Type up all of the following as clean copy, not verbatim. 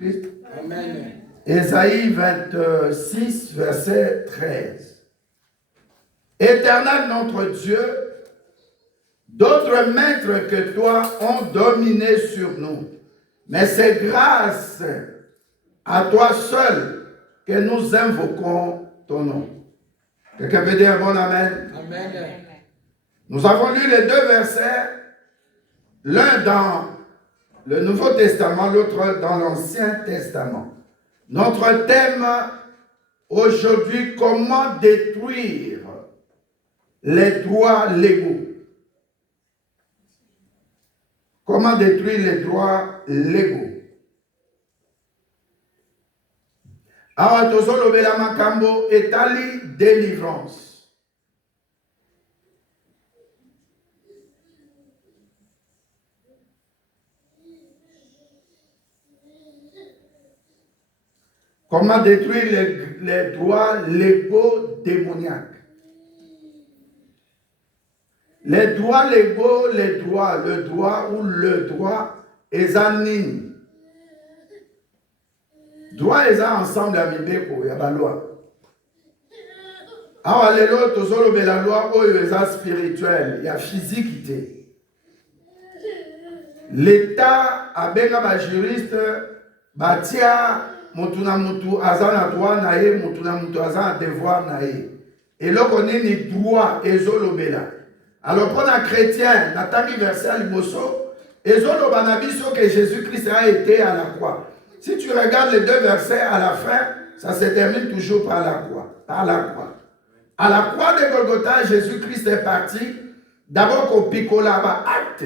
Amen. Ésaïe 26, verset 13. Éternel notre Dieu, d'autres maîtres que toi ont dominé sur nous, mais c'est grâce à toi seul que nous invoquons ton nom. Quelqu'un veut dire bon amen? Amen. Nous avons lu les deux versets, l'un dans le Nouveau Testament, l'autre dans l'Ancien Testament. Notre thème aujourd'hui, comment détruire les droits légaux. Comment détruire les droits légaux. Awa tozolobela makambo etali délivrance. Comment détruire les droits légaux démoniaques. Les droits légaux, le droit ezanini. Droit eza ensemble ya mibeko ya baloi. Awa lelo tozolobela loi oyo eza spirituel, ya physique te. L'État abenga ba juriste batia mutu na mutu aza na droit na ye, mutu na mutu aza na devoir na ye. Eloko nini droit ezolobela. Alors pour un chrétien, natami verset à liboso, ezoloba na biso que Jésus-Christ a été à la croix. Si tu regardes les deux versets à la fin, ça se termine toujours par la croix. Par la croix. À la croix de Golgotha, Jésus-Christ est parti. D'abord au picolaba acte.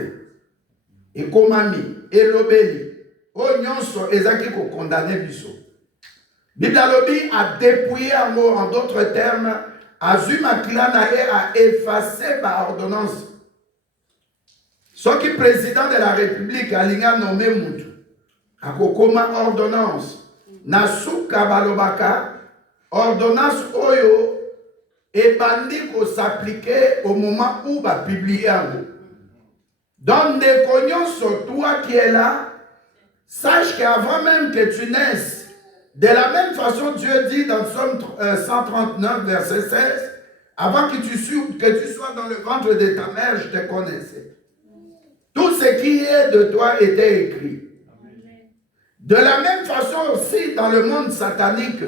Et komami, et lobeli. O nyonso ezaki ko condamner biso. Bible lobi a dépouillé en mot, en d'autres termes, Azuma Klanaye a effacé par ordonnance. Ce qui président de la République a nommé Moutou. A kokoma ordonnance. Nasuka balobaka, ordonnance oyo et bandi ko s'appliquer au moment où va publier un mot. Donc, ne connaissons toi qui es là, sache qu'avant même que tu naisses, de la même façon, Dieu dit dans Psaume 139, verset 16, avant que tu sois dans le ventre de ta mère, je te connaissais. Tout ce qui est de toi était écrit. De la même façon aussi, dans le monde satanique,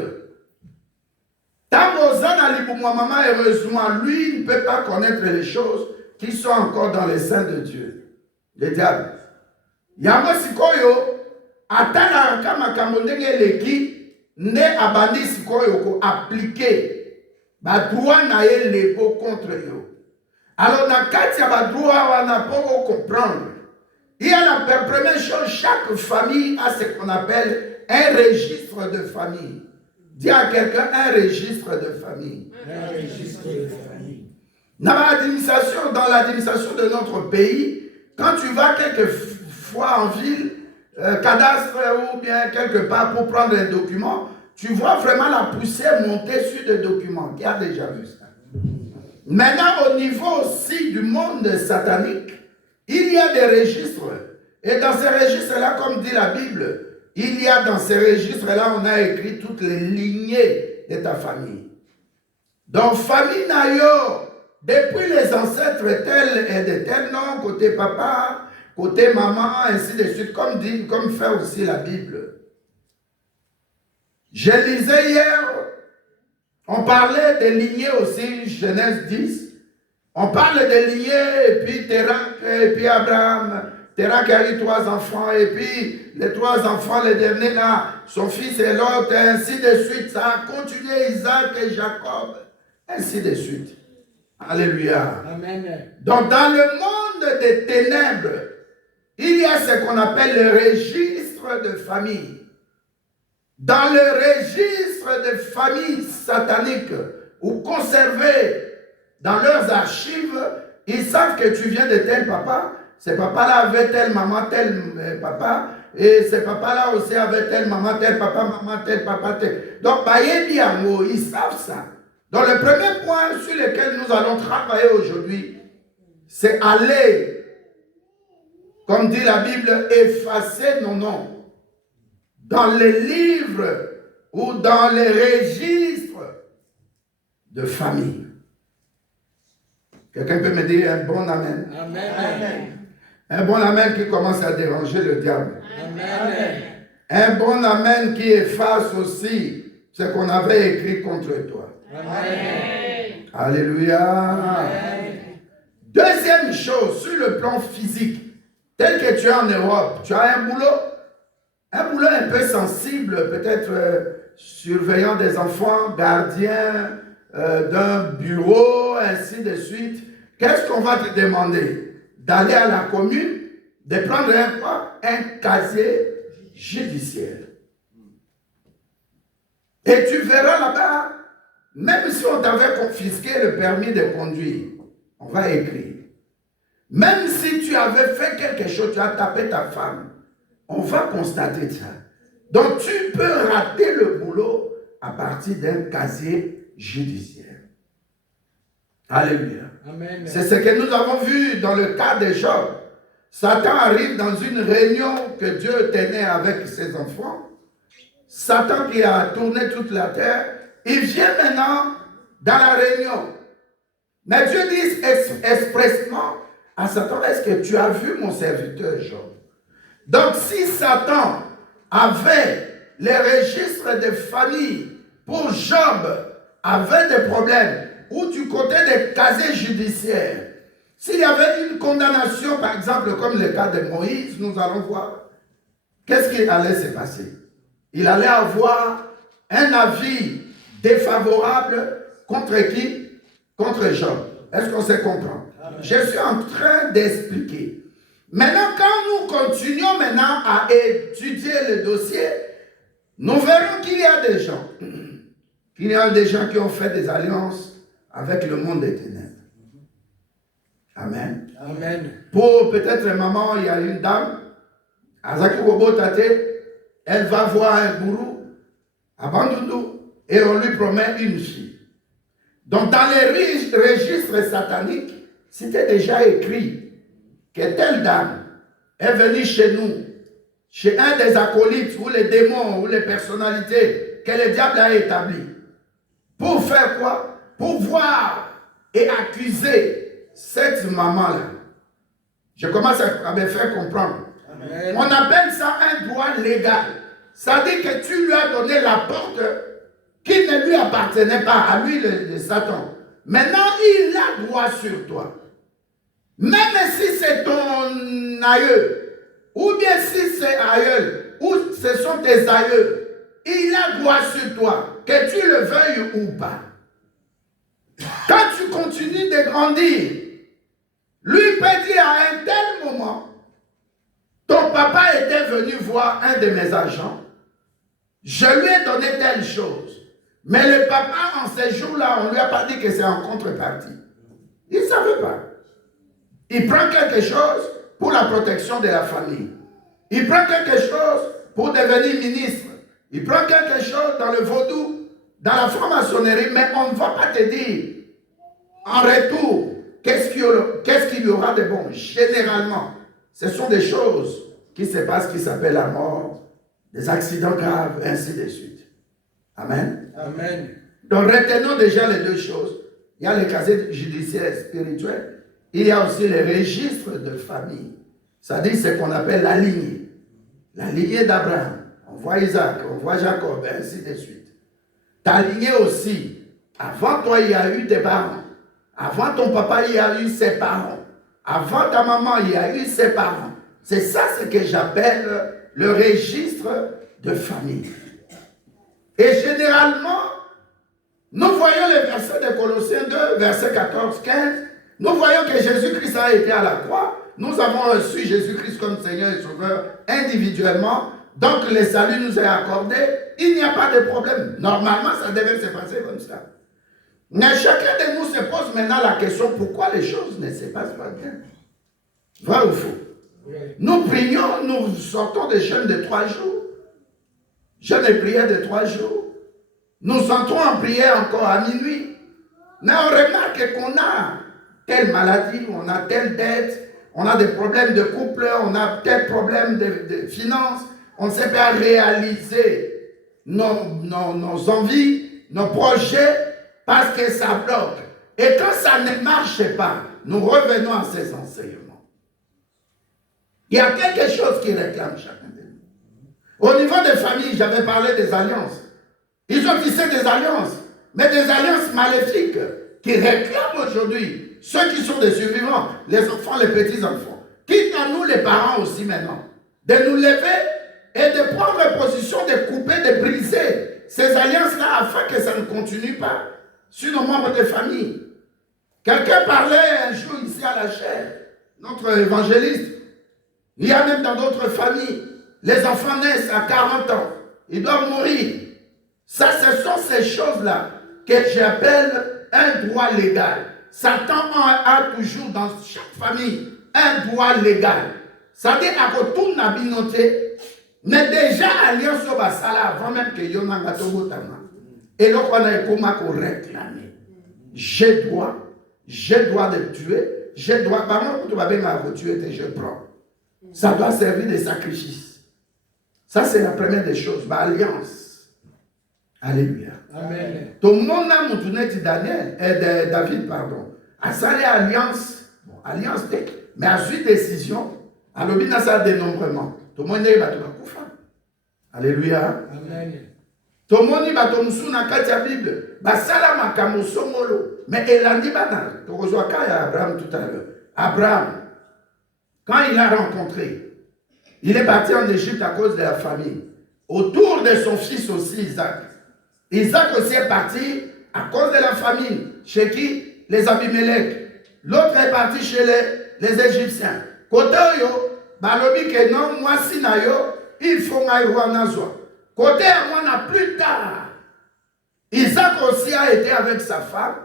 Tamozana Liboumouamama, heureusement, lui ne peut pas connaître les choses qui sont encore dans les seins de Dieu. Le diable. Yamo Sikoyo, Atala Kama Kamondenge Leki, ne abandi Sikoyo ko appliquer ba droit na ye lego contre yo. Alors, na kati ya ba droit wana pour comprendre. Il y a la première chose, chaque famille a ce qu'on appelle un registre de famille. Dis à quelqu'un un registre de famille. Un registre de famille. Dans l'administration de notre pays, quand tu vas quelquefois en ville, cadastre ou bien quelque part pour prendre un document, tu vois vraiment la poussière monter sur des documents. Qui a déjà vu ça? Maintenant, au niveau aussi du monde satanique, il y a des registres. Et dans ces registres-là, comme dit la Bible, il y a dans ces registres-là, on a écrit toutes les lignées de ta famille. Donc, famille Nayo, depuis les ancêtres tels et de tels noms, côté papa, côté maman, ainsi de suite, comme fait aussi la Bible. Je lisais hier, on parlait des lignées aussi, Genèse 10. On parle des lignées, et puis Térak, et puis Abraham. Térak a eu 3 enfants, et puis les 3 enfants, les derniers là, son fils et l'autre, et ainsi de suite. Ça a continué, Isaac et Jacob, ainsi de suite. Alléluia. Amen. Donc dans le monde des ténèbres, il y a ce qu'on appelle le registre de famille. Dans le registre de famille satanique, ou conservé dans leurs archives, ils savent que tu viens de tel papa. Ce papa-là avait telle maman, tel papa. Et ce papa-là aussi avait telle maman, tel papa, maman, tel papa, tel. Donc, ils savent ça. Donc, le premier point sur lequel nous allons travailler aujourd'hui, c'est aller, comme dit la Bible, effacer nos noms dans les livres ou dans les registres de famille. Quelqu'un peut me dire un bon amen? Amen. Un bon amen qui commence à déranger le diable. Amen. Un bon amen qui efface aussi ce qu'on avait écrit contre toi. Amen. Alléluia. Amen. Deuxième chose, sur le plan physique, tel que tu es en Europe, tu as un boulot un peu sensible, peut-être surveillant des enfants, gardien d'un bureau, ainsi de suite. Qu'est-ce qu'on va te demander? D'aller à la commune, de prendre un casier judiciaire. Et tu verras là-bas, même si on t'avait confisqué le permis de conduire, on va écrire. Même si tu avais fait quelque chose, tu as tapé ta femme, on va constater ça. Donc tu peux rater le boulot à partir d'un casier judiciaire. Alléluia. Amen. C'est ce que nous avons vu dans le cas de Job. Satan arrive dans une réunion que Dieu tenait avec ses enfants. Satan qui a tourné toute la terre, il vient maintenant dans la réunion. Mais Dieu dit expressément à Satan, est-ce que tu as vu mon serviteur Job? Donc si Satan avait les registres de famille pour Job, avait des problèmes, ou du côté des casiers judiciaires, s'il y avait une condamnation, par exemple, comme le cas de Moïse, nous allons voir, qu'est-ce qui allait se passer? Il allait avoir un avis défavorable contre qui? Contre Job. Est-ce qu'on se comprend? Amen. Je suis en train d'expliquer. Maintenant, quand nous continuons maintenant à étudier le dossier, nous verrons qu'il y a des gens, qui ont fait des alliances avec le monde des ténèbres. Amen. Amen. Pour peut-être maman, il y a une dame, elle va voir un gourou à Bandundu et on lui promet une fille. Donc dans les registres sataniques, c'était déjà écrit que telle dame est venue chez nous, chez un des acolytes ou les démons ou les personnalités que le diable a établi. Pour faire quoi? Pour voir et accuser cette maman-là. Je commence à me faire comprendre. Amen. On appelle ça un droit légal. Ça dit que tu lui as donné la porte qui ne lui appartenait pas, à lui le Satan. Maintenant, il a droit sur toi. Même si c'est ton aïeul, ou bien si c'est aïeul, ou ce sont tes aïeux, il a droit sur toi, que tu le veuilles ou pas. Quand tu continues de grandir, lui peut dire à un tel moment, ton papa était venu voir un de mes agents, je lui ai donné telle chose, mais le papa en ces jours-là, on ne lui a pas dit que c'est en contrepartie. Il ne savait pas. Il prend quelque chose pour la protection de la famille. Il prend quelque chose pour devenir ministre. Il prend quelque chose dans le vaudou, dans la franc-maçonnerie, mais on ne va pas te dire en retour qu'est-ce qu'il y aura de bon. Généralement, ce sont des choses qui se passent qui s'appellent la mort, des accidents graves, ainsi de suite. Amen. Amen. Donc retenons déjà les deux choses. Il y a les casiers judiciaires spirituels. Il y a aussi les registres de famille. Ça dit ce qu'on appelle la lignée. La lignée d'Abraham. On voit Isaac, on voit Jacob, ainsi de suite. Ta lignée aussi. Avant toi, il y a eu tes parents. Avant ton papa, il y a eu ses parents. Avant ta maman, il y a eu ses parents. C'est ça ce que j'appelle le registre de famille. Et généralement, nous voyons les versets de Colossiens 2, versets 14-15. Nous voyons que Jésus-Christ a été à la croix. Nous avons reçu Jésus-Christ comme Seigneur et Sauveur individuellement. Donc le salut nous est accordé. Il n'y a pas de problème. Normalement, ça devait se passer comme ça. Mais chacun de nous se pose maintenant la question, pourquoi les choses ne se passent pas bien? Vrai ou faux? Oui. Nous prions, nous sortons des jeûnes de 3 jours. Jeûne et prière de 3 jours. Nous entrons en prière encore à minuit. Mais on remarque qu'on a telle maladie, on a telle dette, on a des problèmes de couple, on a tel problème de finances, on ne sait pas réaliser nos envies, nos projets, parce que ça bloque. Et quand ça ne marche pas, nous revenons à ces enseignements. Il y a quelque chose qui réclame chacun de nous. Au niveau des familles, j'avais parlé des alliances. Ils ont tissé des alliances, mais des alliances maléfiques qui réclament aujourd'hui ceux qui sont des survivants, les enfants, les petits-enfants. Quitte à nous, les parents aussi maintenant, de nous lever et de prendre position, de couper, de briser ces alliances-là afin que ça ne continue pas sur nos membres de famille. Quelqu'un parlait un jour ici à la chaire, notre évangéliste. Il y a même dans d'autres familles, les enfants naissent à 40 ans, ils doivent mourir. Ça, ce sont ces choses-là que j'appelle un droit légal. Satan a toujours dans chaque famille un droit légal. Ça veut dire que tout n'a pas noté, mais déjà alliance au basala avant même que yon n'a pas et donc on a comment réclamer. J'ai droit de tuer, j'ai droit, par contre, tu vas bien me tuer et je prends. Ça doit servir de sacrifice. Ça, c'est la première des choses, alliance. Alléluia. Amen. Tout le monde a montré David, pardon. A salé alliance, bon, alliance, mais à suite décision, à l'obéissance à dénombrement. Tout le monde est battu à Koufa. Alléluia. Amen. Tout le monde est battu à la Bible. Basala makamo somolo. Mais il a dit banal. Tu reçois Abraham tout à l'heure. Abraham, quand il a rencontré, il est parti en Égypte à cause de la famille. Autour de son fils aussi, Isaac. Isaac aussi est parti à cause de la famine. Chez qui? Les Abimelech. L'autre est parti chez les Égyptiens. Côté yo, balobi que non, moi si na yo, il faut naïro. Côté à moi, plus tard, Isaac aussi a été avec sa femme,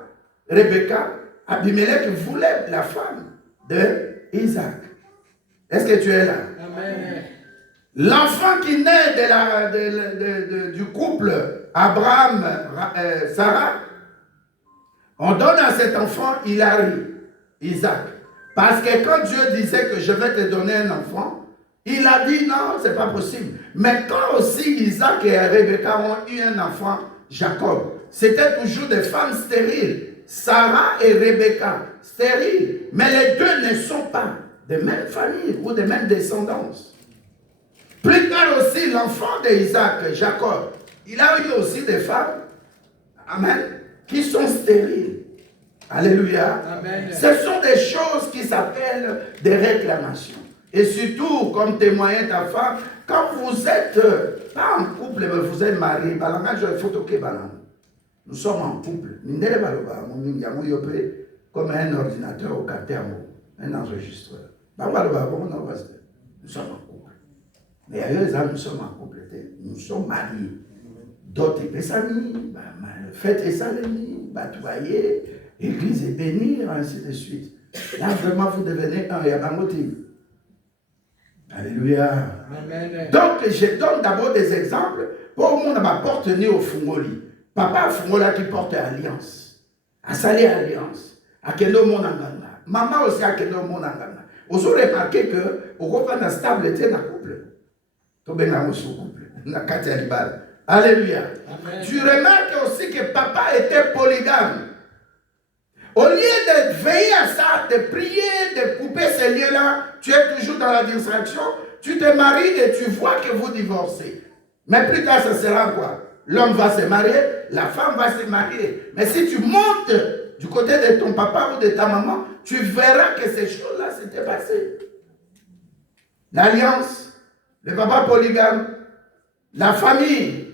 Rebecca. Abimelech voulait la femme de Isaac. Est-ce que tu es là? Amen. L'enfant qui naît du couple Abraham, Sarah, on donne à cet enfant Hilary, Isaac. Parce que quand Dieu disait que je vais te donner un enfant, il a dit non, c'est pas possible. Mais quand aussi Isaac et Rebecca ont eu un enfant, Jacob, c'était toujours des femmes stériles. Sarah et Rebecca, stériles. Mais les deux ne sont pas de même famille ou de même descendance. Plus tard aussi, l'enfant d'Isaac, Jacob, il a eu aussi des femmes, amen, qui sont stériles. Alléluia. Amen. Ce sont des choses qui s'appellent des réclamations. Et surtout, comme témoignait ta femme, quand vous êtes pas en couple, mais vous êtes marié, nous sommes en couple. Comme un ordinateur au catermo, un enregistreur. Nous sommes en couple. Mais ailleurs, nous sommes en couple. Nous sommes mariés. D'autres amis, fête et salami, batoyer, église et bénir, ainsi de suite. Là, vraiment, vous devenez un, il n'y a pas de motif. Alléluia. Amen. Donc, je donne d'abord des exemples pour le monde m'apporter au Fungoli. Papa Fungola qui porte alliance. À saler alliance. À Kendo Monangana. Maman aussi à Kendo Monangana. Vous aurez remarqué que, au repas de stabilité dans le couple. Tout bien dans le couple. Dans le quartier Alibal. Alléluia. Amen. Tu remarques aussi que papa était polygame. Au lieu de veiller à ça, de prier, de couper ces liens-là, tu es toujours dans la distraction, tu te maries et tu vois que vous divorcez. Mais plus tard, ça sera quoi? L'homme va se marier, la femme va se marier. Mais si tu montes du côté de ton papa ou de ta maman, tu verras que ces choses-là s'étaient passées. L'alliance, le papa polygame, la famille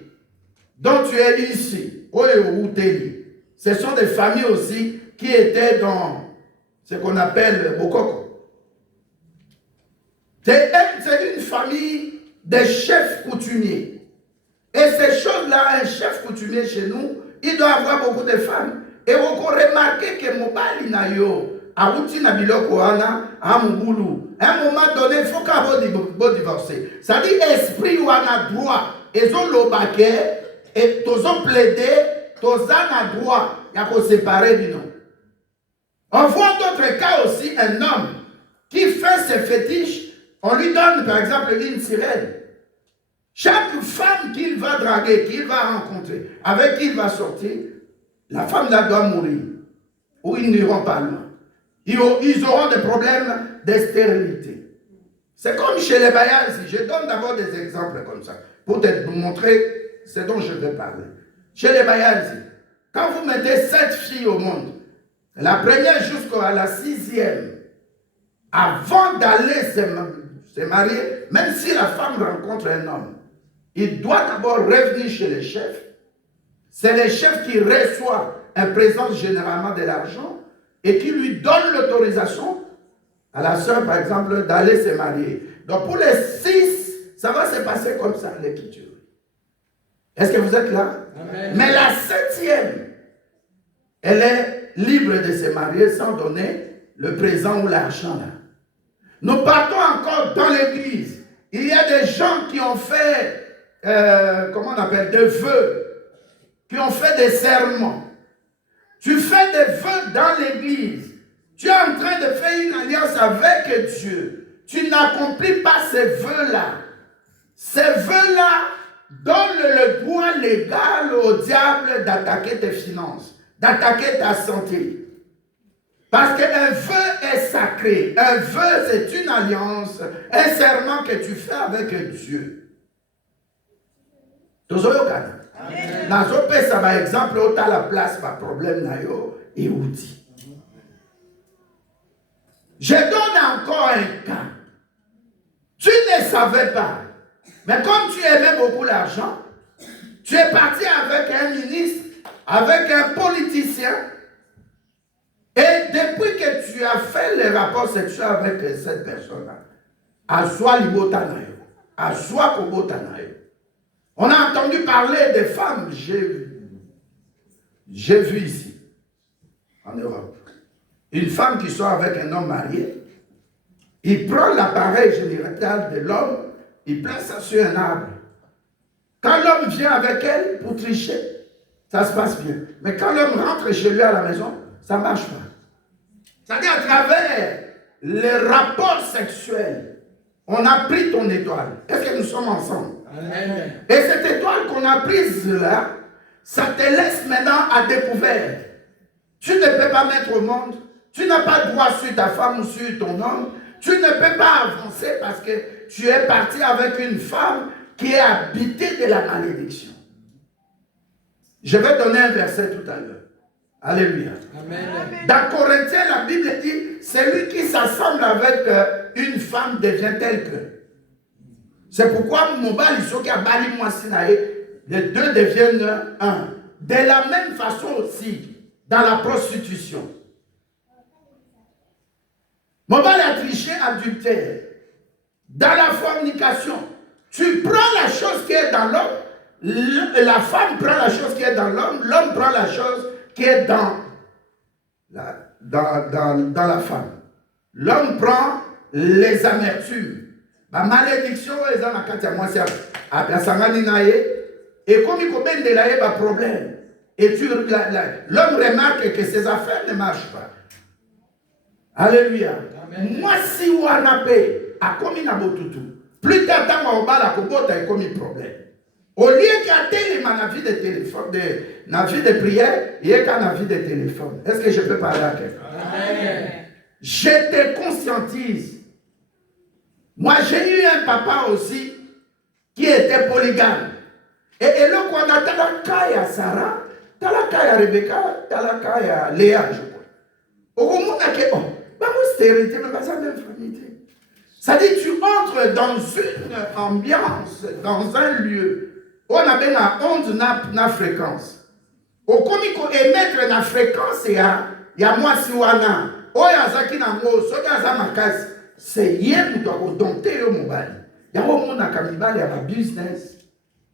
dont tu es ici, ce sont des familles aussi qui étaient dans ce qu'on appelle Bokoko. C'est une famille de chefs coutumiers. Et ces choses-là, un chef coutumier chez nous, il doit avoir beaucoup de femmes. Et vous remarquez que Mobali Nayo, Aouti Nabiloko Ana, Amugulu, à un moment donné, il faut qu'on divorcer. Ça dit esprit ou un droit. Et ils ont et ils ont plaidé, ils ont droit. Il y a qu'on séparer du nom. On voit d'autres cas aussi, un homme qui fait ses fétiches, on lui donne par exemple une sirène. Chaque femme qu'il va draguer, qu'il va rencontrer, avec qui il va sortir, la femme là doit mourir. Ou ils n'iront pas loin. Ils auront des problèmes de stérilité. C'est comme chez les Bayazis. Je donne d'abord des exemples comme ça, pour te montrer ce dont je vais parler. Chez les Bayazis, quand vous mettez 7 filles au monde, la première jusqu'à la 6e, avant d'aller se marier, même si la femme rencontre un homme, il doit d'abord revenir chez les chefs. C'est les chefs qui reçoivent un présent généralement de l'argent et qui lui donnent l'autorisation à la sœur, par exemple, d'aller se marier. Donc pour les 6, ça va se passer comme ça, l'écriture. Est-ce que vous êtes là? Amen. Mais la 7e, elle est libre de se marier sans donner le présent ou l'argent là. Nous partons encore dans l'église. Il y a des gens qui ont fait, comment on appelle, des vœux, qui ont fait des serments. Tu fais des vœux dans l'église. Tu es en train de faire une alliance avec Dieu. Tu n'accomplis pas ces vœux-là. Ces vœux-là donnent le droit légal au diable d'attaquer tes finances, d'attaquer ta santé. Parce qu'un vœu est sacré. Un vœu, c'est une alliance, un serment que tu fais avec Dieu. Tozoyokana. Nazopesa par exemple, où tu as la place, par problème, nayo, et où dit. Je donne encore un cas. Tu ne savais pas. Mais comme tu aimais beaucoup l'argent, tu es parti avec un ministre, avec un politicien. Et depuis que tu as fait les rapports sexuels avec cette personne-là, à soi libotanayo, à soi kobotanayo. On a entendu parler des femmes, j'ai vu ici, en Europe, une femme qui sort avec un homme marié, il prend l'appareil génital de l'homme, il place ça sur un arbre. Quand l'homme vient avec elle pour tricher, ça se passe bien. Mais quand l'homme rentre chez lui à la maison, ça ne marche pas. C'est-à-dire à travers les rapports sexuels, on a pris ton étoile. Est-ce que nous sommes ensemble? Amen. Et cette étoile qu'on a prise là, ça te laisse maintenant à découvert. Tu ne peux pas mettre au monde, tu n'as pas droit sur ta femme ou sur ton homme, tu ne peux pas avancer parce que tu es parti avec une femme qui est habitée de la malédiction. Je vais donner un verset tout à l'heure. Alléluia. Amen. Dans Corinthiens, la Bible dit, celui qui s'assemble avec une femme devient tel que. C'est pourquoi Mobali Soki a Bali Moissinae, les deux deviennent un. De la même façon aussi, dans la prostitution. Mobali a triché adultère. Dans la fornication, tu prends la chose qui est dans l'homme, la femme prend la chose qui est dans l'homme, l'homme prend la chose qui est dans la femme. L'homme prend les amertumes. La malédiction est dans la carte à la sangani nae et comme il connaît de la problème et l'homme remarque que ses affaires ne marchent pas. Alléluia. Moi si on a paix à comme na botutu. Plus tard on va la kobota et comme problème. Au lieu qu'il y ait ma vie de téléphone, na vie de prière, il y a qu'un avis de téléphone. Est-ce que je peux parler à quelqu'un? Je te conscientise. Moi, j'ai eu un papa aussi qui était polygame. Et là, quand on a Talakaya Sarah, Talakaya Rebecca, Talakaya Léa, je crois. Au moment où on a stérilité, mais pas ça même famille. Ça dit, tu entres dans une ambiance, dans un lieu, où on a bien la onde, na fréquence. Au comico émettre la fréquence, il y a moi si wana. Oh, il y a Zaki Nango, so il y a Zamakasi. C'est hier nous doit dompter au mobile. Il y a au monde à Kamibal, il y a un business.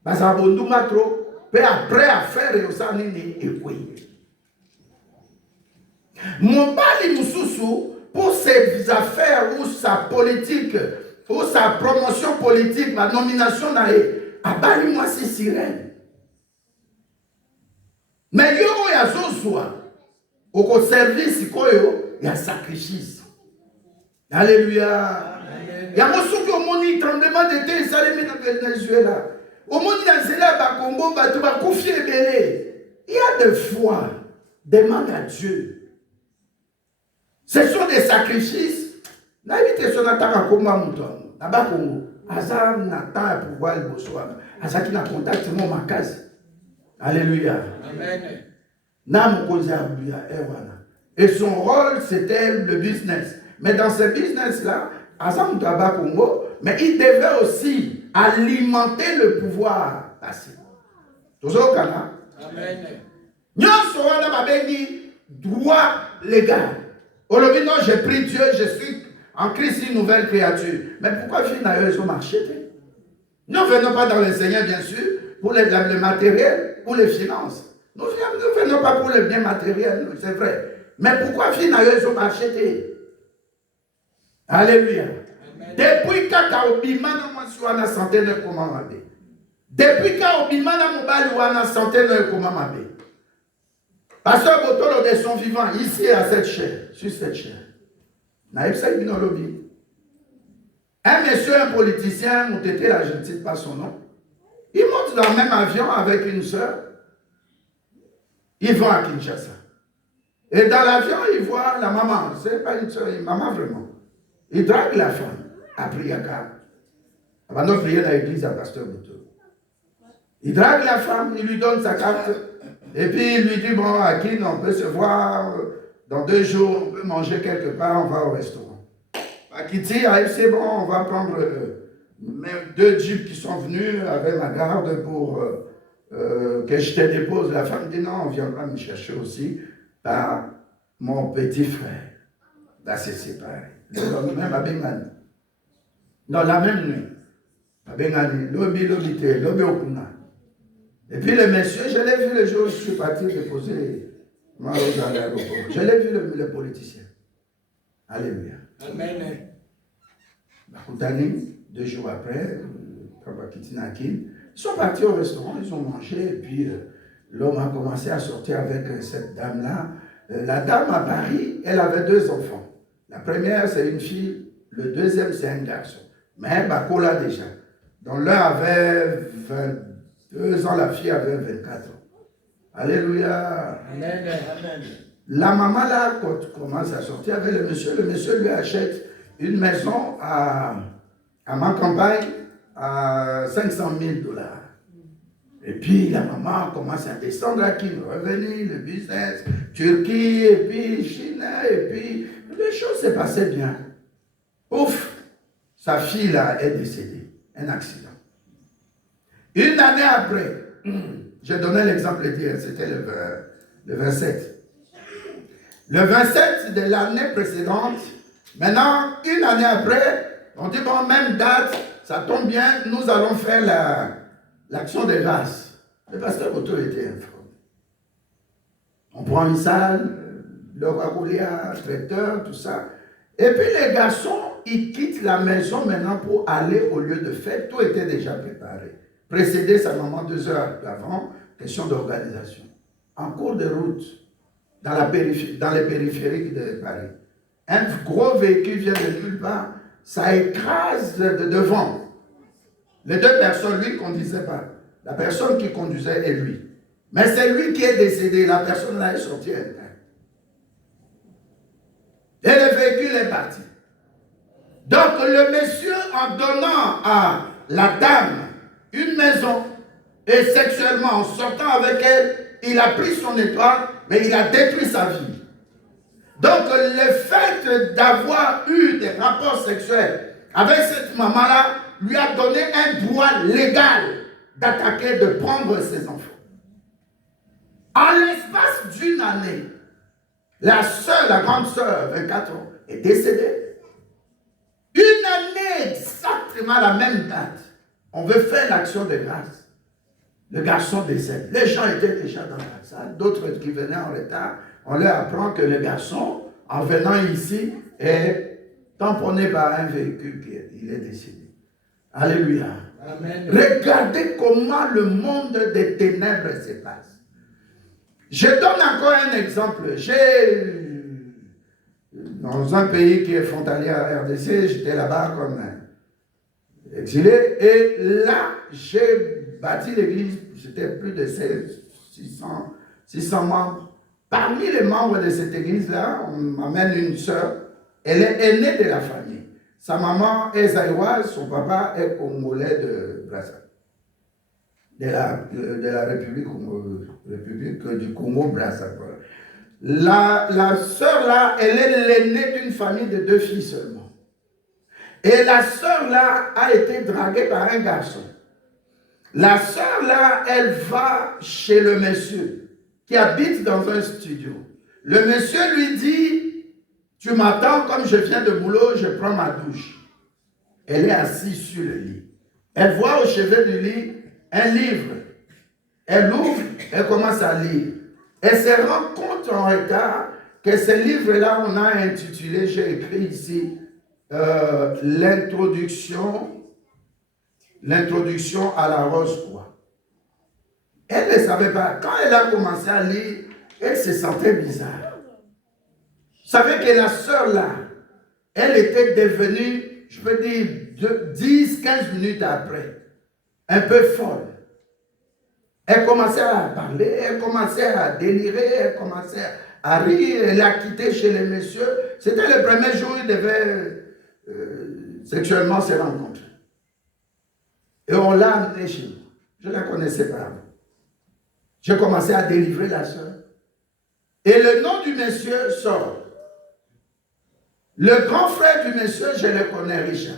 Parce que bon trop, puis après à faire et au nini et quoi. Mobile Moussousou pour ses affaires ou sa politique ou sa promotion politique, ma nomination d'aller à Bali moi c'est sirène. Mais il y a Zozua au service il y a sacrifice. Alléluia. Il y a soki omoni tremblement de terre esalemi na Venezuela. Omoni na nzela ba Congo bato bakufi ebele. Il y a des fois, demande à Dieu. Ce sont des sacrifices. N'habitez son attaque à combat mouton. Là-bas Congo. Azar n'a pas pour pouvoir le bonsoir. Azar qui n'a contact mon makaz. Alléluia. Amen. Nam Koziabuya Ewana. Et son rôle, c'était le business. Mais dans ce business-là, Azar Moutaba Congo, mais il devait aussi alimenter le pouvoir passé. Toujours au Ghana. Amen. Nous avons droit légal. Aujourd'hui, non, j'ai pris Dieu, je suis en Christ une nouvelle créature. Mais pourquoi finalement ils ont marché? Nous ne venons pas dans le Seigneur, bien sûr, pour le matériel, pour les finances. Nous ne venons pas pour le bien matériel, c'est vrai. Mais pourquoi finalement ils ont marché? Alléluia. Depuis quand Obimana Masuana santé ne comment m'appelle. Depuis quand Obimana Mobali santé ne comment m'appelle. Pasteur Botolo de son vivant, ici à cette chair, sur cette chair. Un monsieur, un politicien, Moutété, là, je ne cite pas son nom, il monte dans le même avion avec une soeur. Ils vont à Kinshasa. Et dans l'avion, il voit la maman. Ce n'est pas une soeur, une maman vraiment. Il drague la femme à Priaka. Avant de prier dans l'église à Pasteur Botolo. Il drague la femme, il lui donne sa carte. Et puis il lui dit, bon, Akin, on peut se voir dans 2 jours, on peut manger quelque part, on va au restaurant. Akiti, c'est bon, on va prendre même 2 jeeps qui sont venus avec ma garde pour que je te dépose. La femme dit, non, on viendra me chercher aussi par mon petit frère. Là, c'est séparé. Le lendemain, Babengani. Dans la même nuit, Babengani, lobi okuna. Et puis le monsieur, je l'ai vu le jour où je suis parti déposer moi aux aéroports. Je l'ai vu le politicien. Alléluia. Amen. Bakoutani, 2 jours après, ils sont partis au restaurant, ils ont mangé, et puis l'homme a commencé à sortir avec cette dame-là. La dame à Paris, elle avait 2 enfants. La première, c'est une fille, le deuxième, c'est un garçon. Mais Bakola déjà. Donc l'un avait 22 ans, la fille avait 24 ans. Alléluia. Amen. Amen. La maman là, quand commence à sortir avec le monsieur lui achète une maison à ma campagne à 500 000 $. Et puis la maman commence à descendre à Kin, revenir, le business, Turquie, et puis Chine, et puis les choses se passaient bien. Ouf, sa fille là est décédée, un accident. Une année après, j'ai donné l'exemple d'hier, c'était le 27. Le 27 de l'année précédente, maintenant, une année après, on dit, bon, même date, ça tombe bien, nous allons faire l'action de grâce. Le pasteur Otto était informé. On prend une salle, le Wagolia, traiteur, tout ça. Et puis les garçons, ils quittent la maison maintenant pour aller au lieu de fête. Tout était déjà préparé. Précéder sa maman 2 heures avant, question d'organisation. En cours de route, dans les périphériques de Paris, un gros véhicule vient de nulle part, ça écrase de devant. Les 2 personnes, lui ne conduisait pas. La personne qui conduisait est lui. Mais c'est lui qui est décédé, la personne là est sortie intacte. Et le véhicule est parti. Donc le monsieur, en donnant à la dame une maison, et sexuellement, en sortant avec elle, il a pris son étoile, mais il a détruit sa vie. Donc le fait d'avoir eu des rapports sexuels avec cette maman-là lui a donné un droit légal d'attaquer, de prendre ses enfants. En l'espace d'une année, la sœur, la grande sœur, 24 ans, est décédée. Une année exactement la même date, on veut faire l'action de grâce. Le garçon décède. Les gens étaient déjà dans la salle, d'autres qui venaient en retard. On leur apprend que le garçon, en venant ici, est tamponné par un véhicule il est décédé. Alléluia. Amen. Regardez comment le monde des ténèbres se passe. Je donne encore un exemple. Dans un pays qui est frontalier à RDC, j'étais là-bas comme exilé. Et là, j'ai bâti l'église. C'était plus de 600 membres. Parmi les membres de cette église-là, on m'amène une sœur. Elle est aînée de la famille. Sa maman est zaïroise, son papa est congolais de Brazzaville. De la République du Congo-Brazzaville. La sœur là, elle est l'aînée d'une famille de 2 filles seulement. Et la sœur là a été draguée par un garçon. La sœur là, elle va chez le monsieur qui habite dans un studio. Le monsieur lui dit, tu m'attends comme je viens de boulot, je prends ma douche. Elle est assise sur le lit. Elle voit au chevet du lit un livre. Elle l'ouvre, elle commence à lire. Elle se rend compte en retard que ce livre-là, on a intitulé, j'ai écrit ici, l'introduction à la rose-croix. Elle ne savait pas. Quand elle a commencé à lire, elle se sentait bizarre. Vous savez que la sœur là, elle était devenue, je peux dire, 10-15 minutes après, un peu folle. Elle commençait à parler, elle commençait à délirer, elle commençait à rire, elle a quitté chez les messieurs. C'était le premier jour où ils devaient sexuellement se rencontrer. Et on l'a amenée chez moi. Je ne la connaissais pas avant. J'ai commencé à délivrer la soeur. Et le nom du monsieur sort. Le grand frère du monsieur, je le connais, Richard.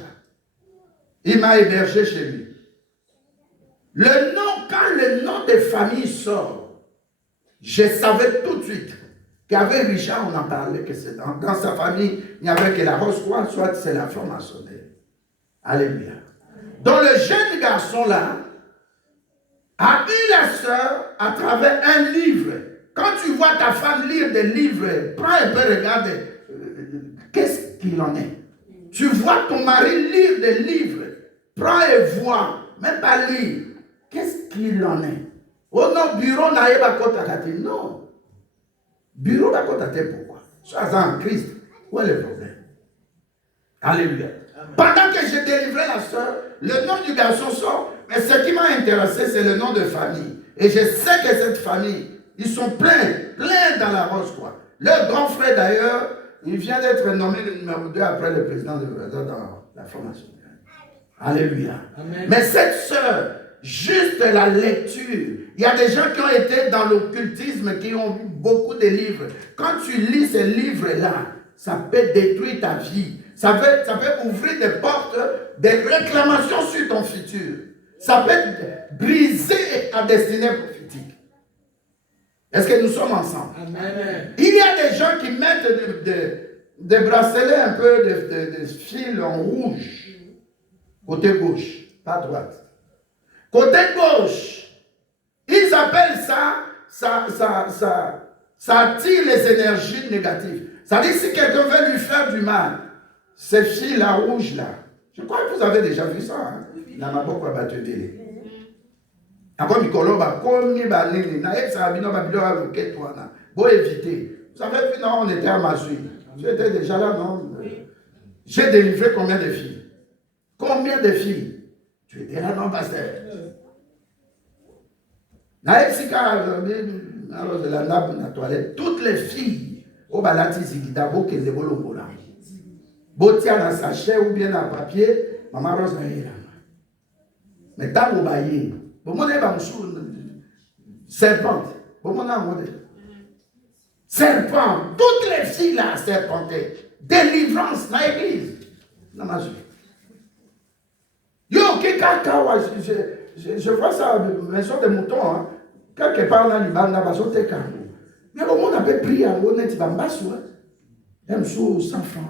Il m'a hébergé chez lui. Quand le nom de famille sort, je savais tout de suite qu'avec Richard, on en parlait, que c'est dans sa famille, il n'y avait que la rose-croix, soit c'est la franc-maçonnerie. Alléluia. Donc le jeune garçon là a eu la sœur à travers un livre. Quand tu vois ta femme lire des livres, prends un peu, regarde, qu'est-ce qu'il en est. Tu vois ton mari lire des livres, prends et vois, même pas lire, qu'est-ce qu'il en est. Oh non, bureau n'a pas côté. Non. Bureau n'a pas côté pourquoi? Sois en Christ. Où est le problème? Alléluia. Amen. Pendant que je délivrais la soeur, le nom du garçon sort, mais ce qui m'a intéressé, c'est le nom de famille. Et je sais que cette famille, ils sont pleins dans la rose, quoi. Leur grand frère, d'ailleurs, il vient d'être nommé le numéro 2 après le président de Brazza dans la formation. Alléluia. Amen. Mais cette sœur, juste la lecture, il y a des gens qui ont été dans l'occultisme, qui ont lu beaucoup de livres. Quand tu lis ces livres-là, ça peut détruire ta vie. Ça peut ouvrir des portes, des réclamations sur ton futur. Ça peut briser ta destinée prophétique. Est-ce que nous sommes ensemble? Amen. Il y a des gens qui mettent des bracelets un peu de fil en rouge. Côté gauche, pas droite. Côté gauche, ils appellent ça attire les énergies négatives. Ça dit si quelqu'un veut lui faire du mal, ces fils-là rouges là, je crois que vous avez déjà vu ça. Hein? N'a pas beaucoup battu télé. Encore Mikolo, comme Balini, Naïf Sarabino, Babilo, Ketouana. Bon, éviter. Vous savez, puis non, on était à Masui. Tu étais déjà là, non? J'ai délivré combien de filles? Combien de filles? Tu étais là, non, pasteur? Naïf Sika, de la nappe de la toilette, toutes les filles, au balati zikita, beau que les bolongola. Botia dans sachet ou bien dans papier, maman rose na yéla. Mais tant au baillé, bon mon est serpente, bon mon a serpent, toutes les filles là serpentaient, délivrance dans l'église, dans ma vie. Yo, je vois ça, maison de moutons, hein. Quelque part dans le banda, baso te calme. Mais le monde avait pris en honnête, il va m'asseoir. Un sou 100 francs,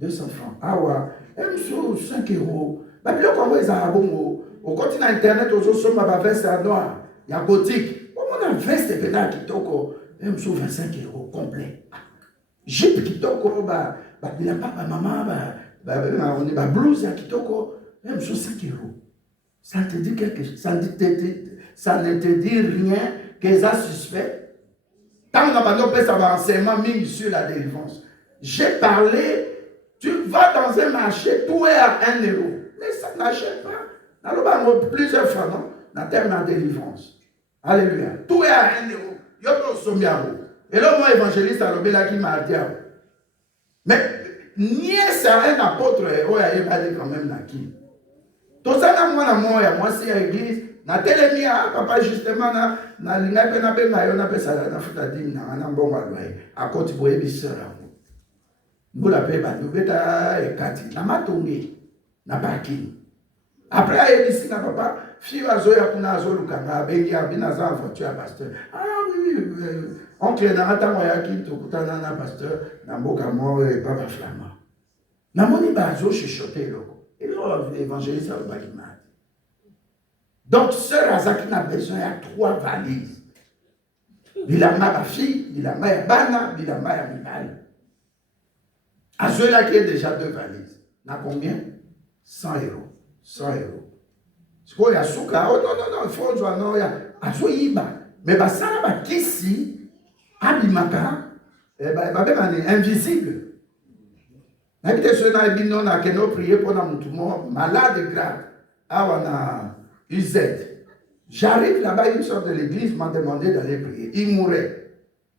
200 francs. Ah ouais, un sou 5 euros. Mais puis, quand on a bon, au continent internet, aux autres, ma veste à noir. Il y a gothique. On a veste pédale qui toko, un sou 25 euros complet. Jeep qui toko, il a papa, maman, on est blouse qui toko, un sou 5 euros. Ça te dit quelque chose, ça ne te dit rien que ça suspect. Tant qu'on n'a pas ça va enseignement mis sur la délivrance. J'ai parlé, tu vas dans un marché, tout est à 1 euro. Mais ça n'achète pas. Dans le plusieurs fois, non? Dans le terme de délivrance. Alléluia. Tout est à 1 euro. Il y a un sommiaro. Et là, moi, évangéliste, à qui m'a dit. Mais, ni ça un apôtre, il va dire quand même, Naki. Tout ça, moi, c'est l'église. Na telemi papa justement na linga pe na benga yo na pesa na futa dimi na mbongo alwaye akoti boye bisera mbula pe ba beta ekati na matongi na parking après ayebisi na papa fi azoya kuna azolukanga bengi abina za voiture ya pasteur oui oncle na ntango ya kinto kutana na pasteur na mboka mo papa flama na moni ba zo chuchoter loko et là évangéliste au bagima. Donc, sœur Azaki a besoin de 3 valises. Il a ma fille, il a ma bana, il a ma mibali. À ceux-là qui a déjà 2 valises. N'a combien? 100 euros. 100 euros. C'est quoi, il y a souka? Oh non, il faut jouer, non, il y a. À ceux yiba. Mais ça, là, qu'ici, abimaka, invisible. N'habitez ceux-là, ils disent non, on a prié pour nous, malade grave. Ah, on a. UZ. J'arrive là-bas, une sorte de l'église m'a demandé d'aller prier. Il mourait.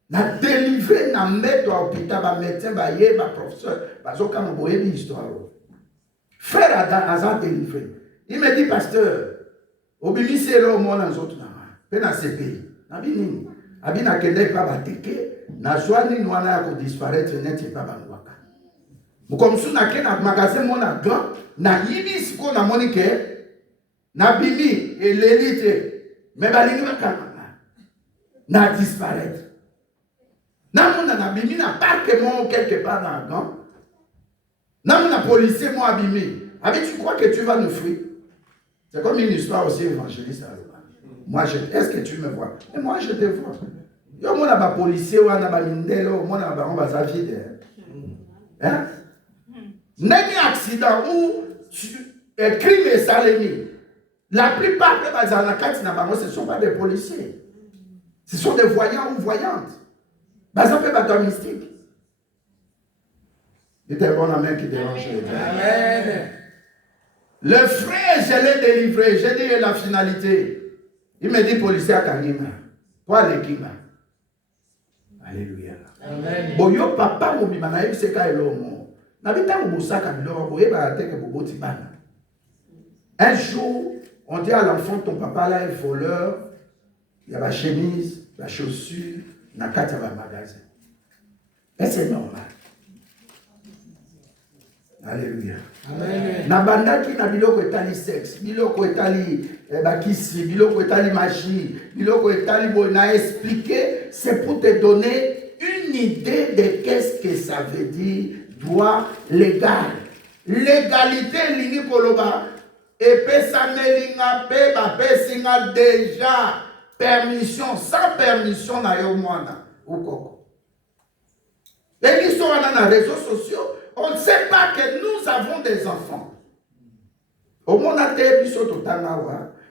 N'a délivré, n'a mis à l'hôpital, ma médecin, ma professeur, parce que quand on une histoire. Frère Adam a délivré. Il me dit, pasteur, au bimi c'est là au monde dans autres pays. Dans ces pays. N'a bini. Abina kende pas bateke. N'a joani noana ko disparaître net pas bangwaka. Comme ça n'a qu'un magasin mon agent. N'a yibis ko na monique. Na bimi et l'élite, mais balingi bakanga na disparaître. Na mona na bimi na parque mon quelque part dans Gand. Na mona policier moi abimi. Avec tu crois que tu vas nous fuir? C'est comme une histoire aussi évangéliste. Moi est-ce que tu me vois? Et moi je te vois. Yo mona ba policier ou na ba mindelo, mona ba on va s'affider. Hein? N'est accident ou crime et salémi. La plupart des Bazanakats, ce ne sont pas des policiers. Ce sont des voyants ou voyantes. Bazan fait pas mystique. Il était bon la main qui dérange les gens. Amen. Le frère, je l'ai délivré. J'ai dit la finalité. Il me dit policier à Kanima. Toi, l'équipe. Alléluia. Amen. Boyo papa, mon bimana, il s'est caillé l'homme. N'habite pas au Boussaka, un jour, on dit à l'enfant, ton papa là est voleur, il y a la chemise, la chaussure, il y a 4 magasin. Et c'est normal. Alléluia. Amen. Nabanda qui na biloko etali sexe, biloko etali bakisi, biloko etali magie, biloko etali bona expliquer, c'est pour te donner une idée de qu'est-ce que ça veut dire droit légal. Légalité lini koloba. Et pesamelinga pe ba pesinga déjà permission sans permission na yo mwana ukoko. Et qui sont dans les réseaux sociaux, on ne sait pas que nous avons des enfants. Au monde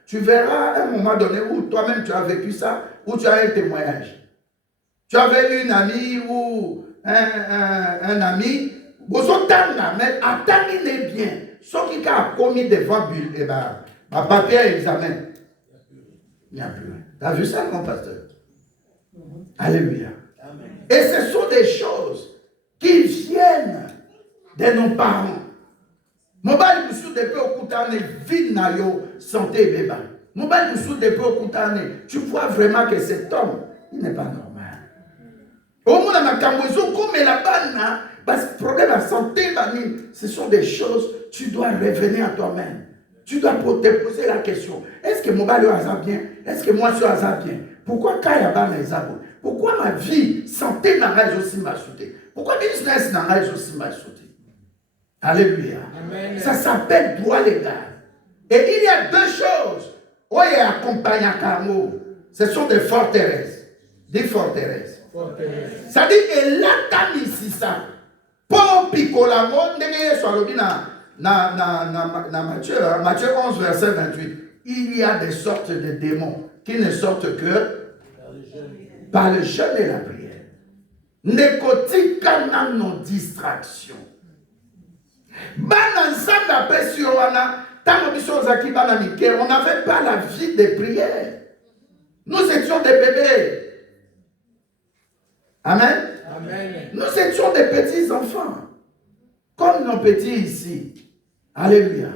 tu verras à un moment donné où toi-même tu as vécu ça, où tu as un témoignage. Tu avais une amie ou un ami, vous attendez, mais attendez bien. Ce qui a commis devant bulle, et papier à examen. Il n'y a plus. Tu as vu ça, mon pasteur? Alléluia. Amen. Et ce sont des choses qui viennent de nos parents. Mobile Boussou de peu au coutane, vide na yo, santé bébé. Mobile Boussou de peu au coutane, tu vois vraiment que cet homme, il n'est pas normal. Au moins, ma camouzo, comme la banne, parce que le problème de santé, ce sont des choses. Tu dois revenir à toi-même. Tu dois te poser la question. Est-ce que mon bal est bien? Est-ce que moi je suis bien? Pourquoi Kayaba n'est pas bon? Pourquoi ma vie, santé n'a pas aussi m'a sauté? Pourquoi business n'a pas aussi m'a sauté? Alléluia. Amen. Ça s'appelle droit légal. Et il y a 2 choses. Où il accompagne à Camo. Ce sont des forteresses. Des forteresses. Ça dit que là, t'as mis ça. Pour Picolamo, n'est-ce pas Matthieu 11, verset 28, il y a des sortes de démons qui ne sortent que par le jeûne et la prière. N'écoute nos distractions. Bananzamba pessurana, on n'avait pas la vie des prières. Nous étions des bébés. Amen. Amen. Nous étions des petits enfants. Comme nos petits ici. Alléluia.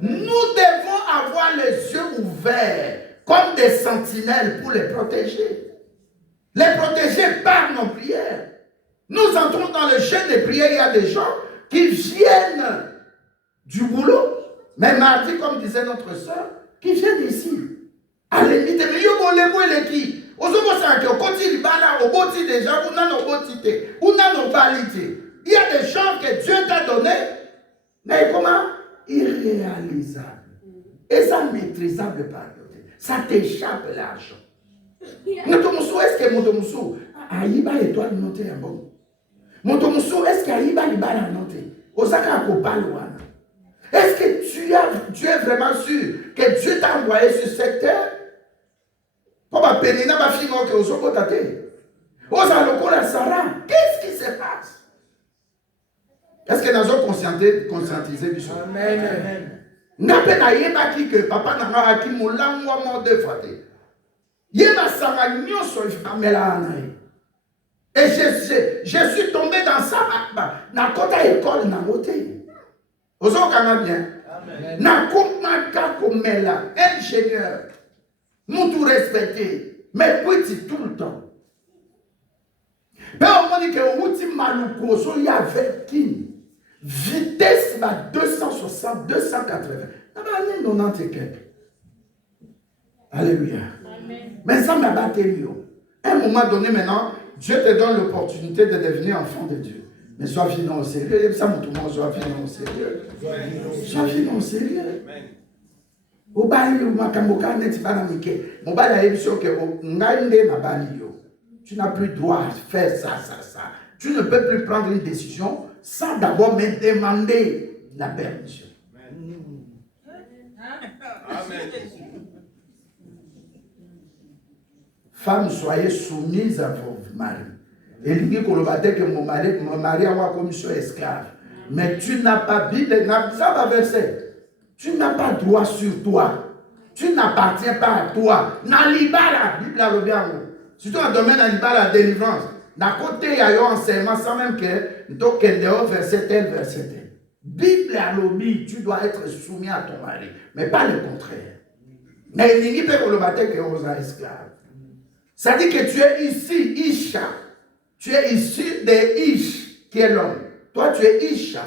Nous devons avoir les yeux ouverts comme des sentinelles pour les protéger. Les protéger par nos prières. Nous entrons dans le jeûne des prières. Il y a des gens qui viennent du boulot. Mais mardi, comme disait notre soeur, qui viennent ici. À limite, mais yo bolebo eleki. Il y a des gens que Dieu t'a donné, mais comment? Irréalisables. Et ça maîtrisable par Dieu. Ça t'échappe l'argent. Motomusu, est-ce que Motomusu Aïba étoile noté un bon? Motomusu, est-ce qu'Aïba libala noté? Osaka Kopalouana. Est-ce que tu es vraiment sûr que Dieu t'a envoyé sur cette terre? Qu'est-ce qui se passe? Est-ce que nous avons conscientisé du soir? Amen. N'appelle à Yéba qui que papa n'a pas acquis mon langue ou deux fois. Yéba sanga nyoso ifamela anaï. Et je suis tombé dans ça. Na kota école na moté. Ozo kana bien. Na komaka komela ingénieur. Nous tout respecté. Mais petit tout le temps. Mais on dit que outi maluko so y avait qui vitesse à 260, 280. Alléluia. Amen. Mais ça m'a battu. À un moment donné maintenant, Dieu te donne l'opportunité de devenir enfant de Dieu. Mais sois vivant au sérieux. Ça me tourne, sois vivant au sérieux. Sois vivant au sérieux. Au bali ou makamboka neti bana mike. Mon bali a émission que ngande na bali yo. Tu n'as plus droit de faire ça. Tu ne peux plus prendre une décision sans d'abord me demander la permission. Amen. Femmes, soyez soumises à vos maris. Et il dit que mon mari a une commission esclave. Mais tu n'as pas Bible, ça va verser. Tu n'as pas droit sur toi. Tu n'appartiens pas à toi. Nalibala, Bible a le bien. Surtout dans le domaine de la délivrance. D'un côté, il y a un enseignement sans même que donc verset tel, verset tel. Bible à l'obi, tu dois être soumis à ton mari, mais pas le contraire. Mais il n'y a pas que vous êtes esclave. Ça dit que tu es ici, Isha. Tu es issu de Ish, qui est l'homme. Toi, tu es Isha.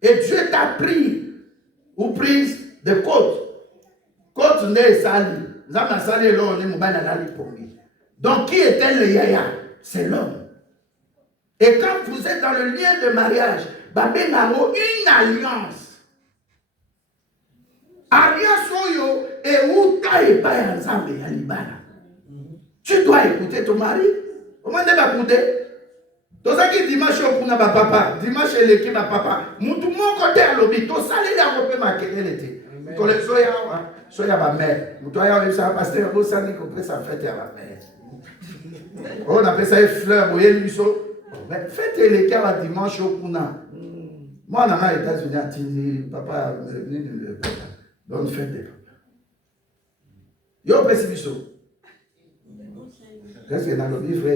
Et Dieu t'a pris ou prise de côte. Côte n'est sali. Zama sali l'homme, n'est mouba n'alali pour lui. Donc, qui était le yaya? C'est l'homme. Et quand vous êtes dans le lien de mariage, une alliance. Alliance oyo et où ta et pas ensemble yalibana. Tu dois écouter ton mari. Comment tu vas écouter? Tout ça qui dimanche au kuna papa, dimanche l'équipe ma papa. Tout mon côté à l'obit, tout ça les a repéré ma quelle était. Quand les soya ma mère, nous doyons ça pasteur au sani qu'on ça fête à ma mère. On appelle ça une fleur, vous voyez faites les cas dimanche au kuna. Moi, dans les États-Unis, à Tini, papa est venu de le papa. Donc, faites des papas. Yo, Pessibiso. Qu'est-ce qu'il y a dans le livre?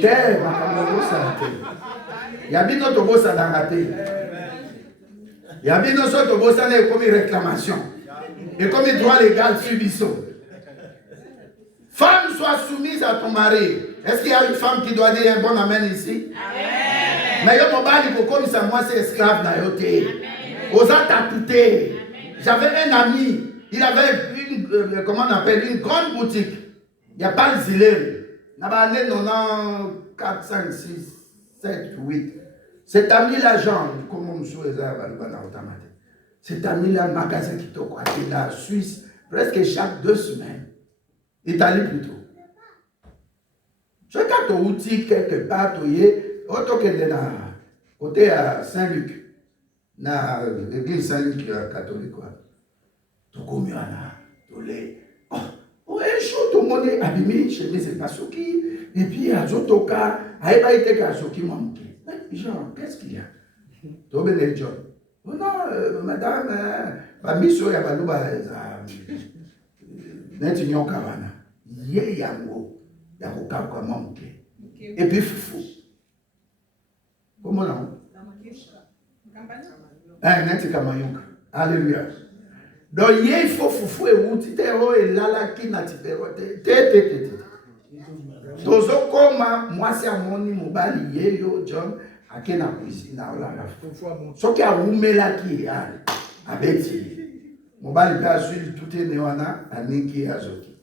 Terre, ma santé. Il y a bien notre beau salaire raté. Il y a bien notre beau salaire comme une réclamation. Et comme il doit légal Subiso. Femme, sois soumise à ton mari. Est-ce qu'il y a une femme qui doit dire un bon amen ici? Amen. Mais yo mobali comme ça, moi c'est esclave na yoté. Osa taputé. J'avais un ami, il avait une, comment on appelle, une grande boutique. Il n'y a pas le zilé. N'a pas année 4, 5, 6, 7, 8. Cet ami-là, Jean, comme on me souhaite, cet ami-là, magasin qui toque à la Suisse, presque chaque 2 semaines. Italie plutôt. Je quand tu outil quelque part, tu es, autant que de côté à Saint-Luc, dans l'église Saint-Luc catholique, tu commis là, tu l'es. Oh, un jour, tout le monde est abîmé, chemise et pasuki, et puis à Zotoka, à Ebaïte Kasoki, manqué. Jean, qu'est-ce qu'il y a? Tu es John. Oh non, madame, bamiso ya baluba neti nyoka bana. Ye yango ya kokauka moke. Et puis fufu. Comment non? Neti kamayuka. Alléluia. Donc il faut fufu et wuti te o et lala ki na tipero te. Tozo koma mwasi amoni mobali yeyo John akena cuisine na olala. Soki awumela ki ya abeti. Mobali pe azuli tout est wana aniki azoki.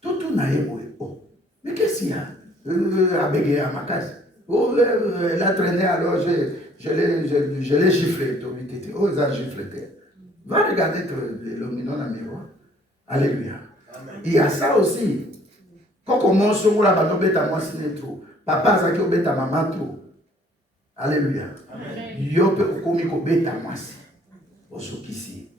Tout na yebo. Oh. Mais qu'est-ce qu'il y a? Abege à ma case. Oh, elle a traîné alors je l'ai giflé. Oh, ça giflé. Va regarder le minon dans le miroir. Alléluia. Amen. Il y a ça aussi. Quand on mange sur la bande, on moi siné trop. Papa, ça qui obéit à maman trop. Alléluia. Yo peut commis obéit à moi si. Au soukisi.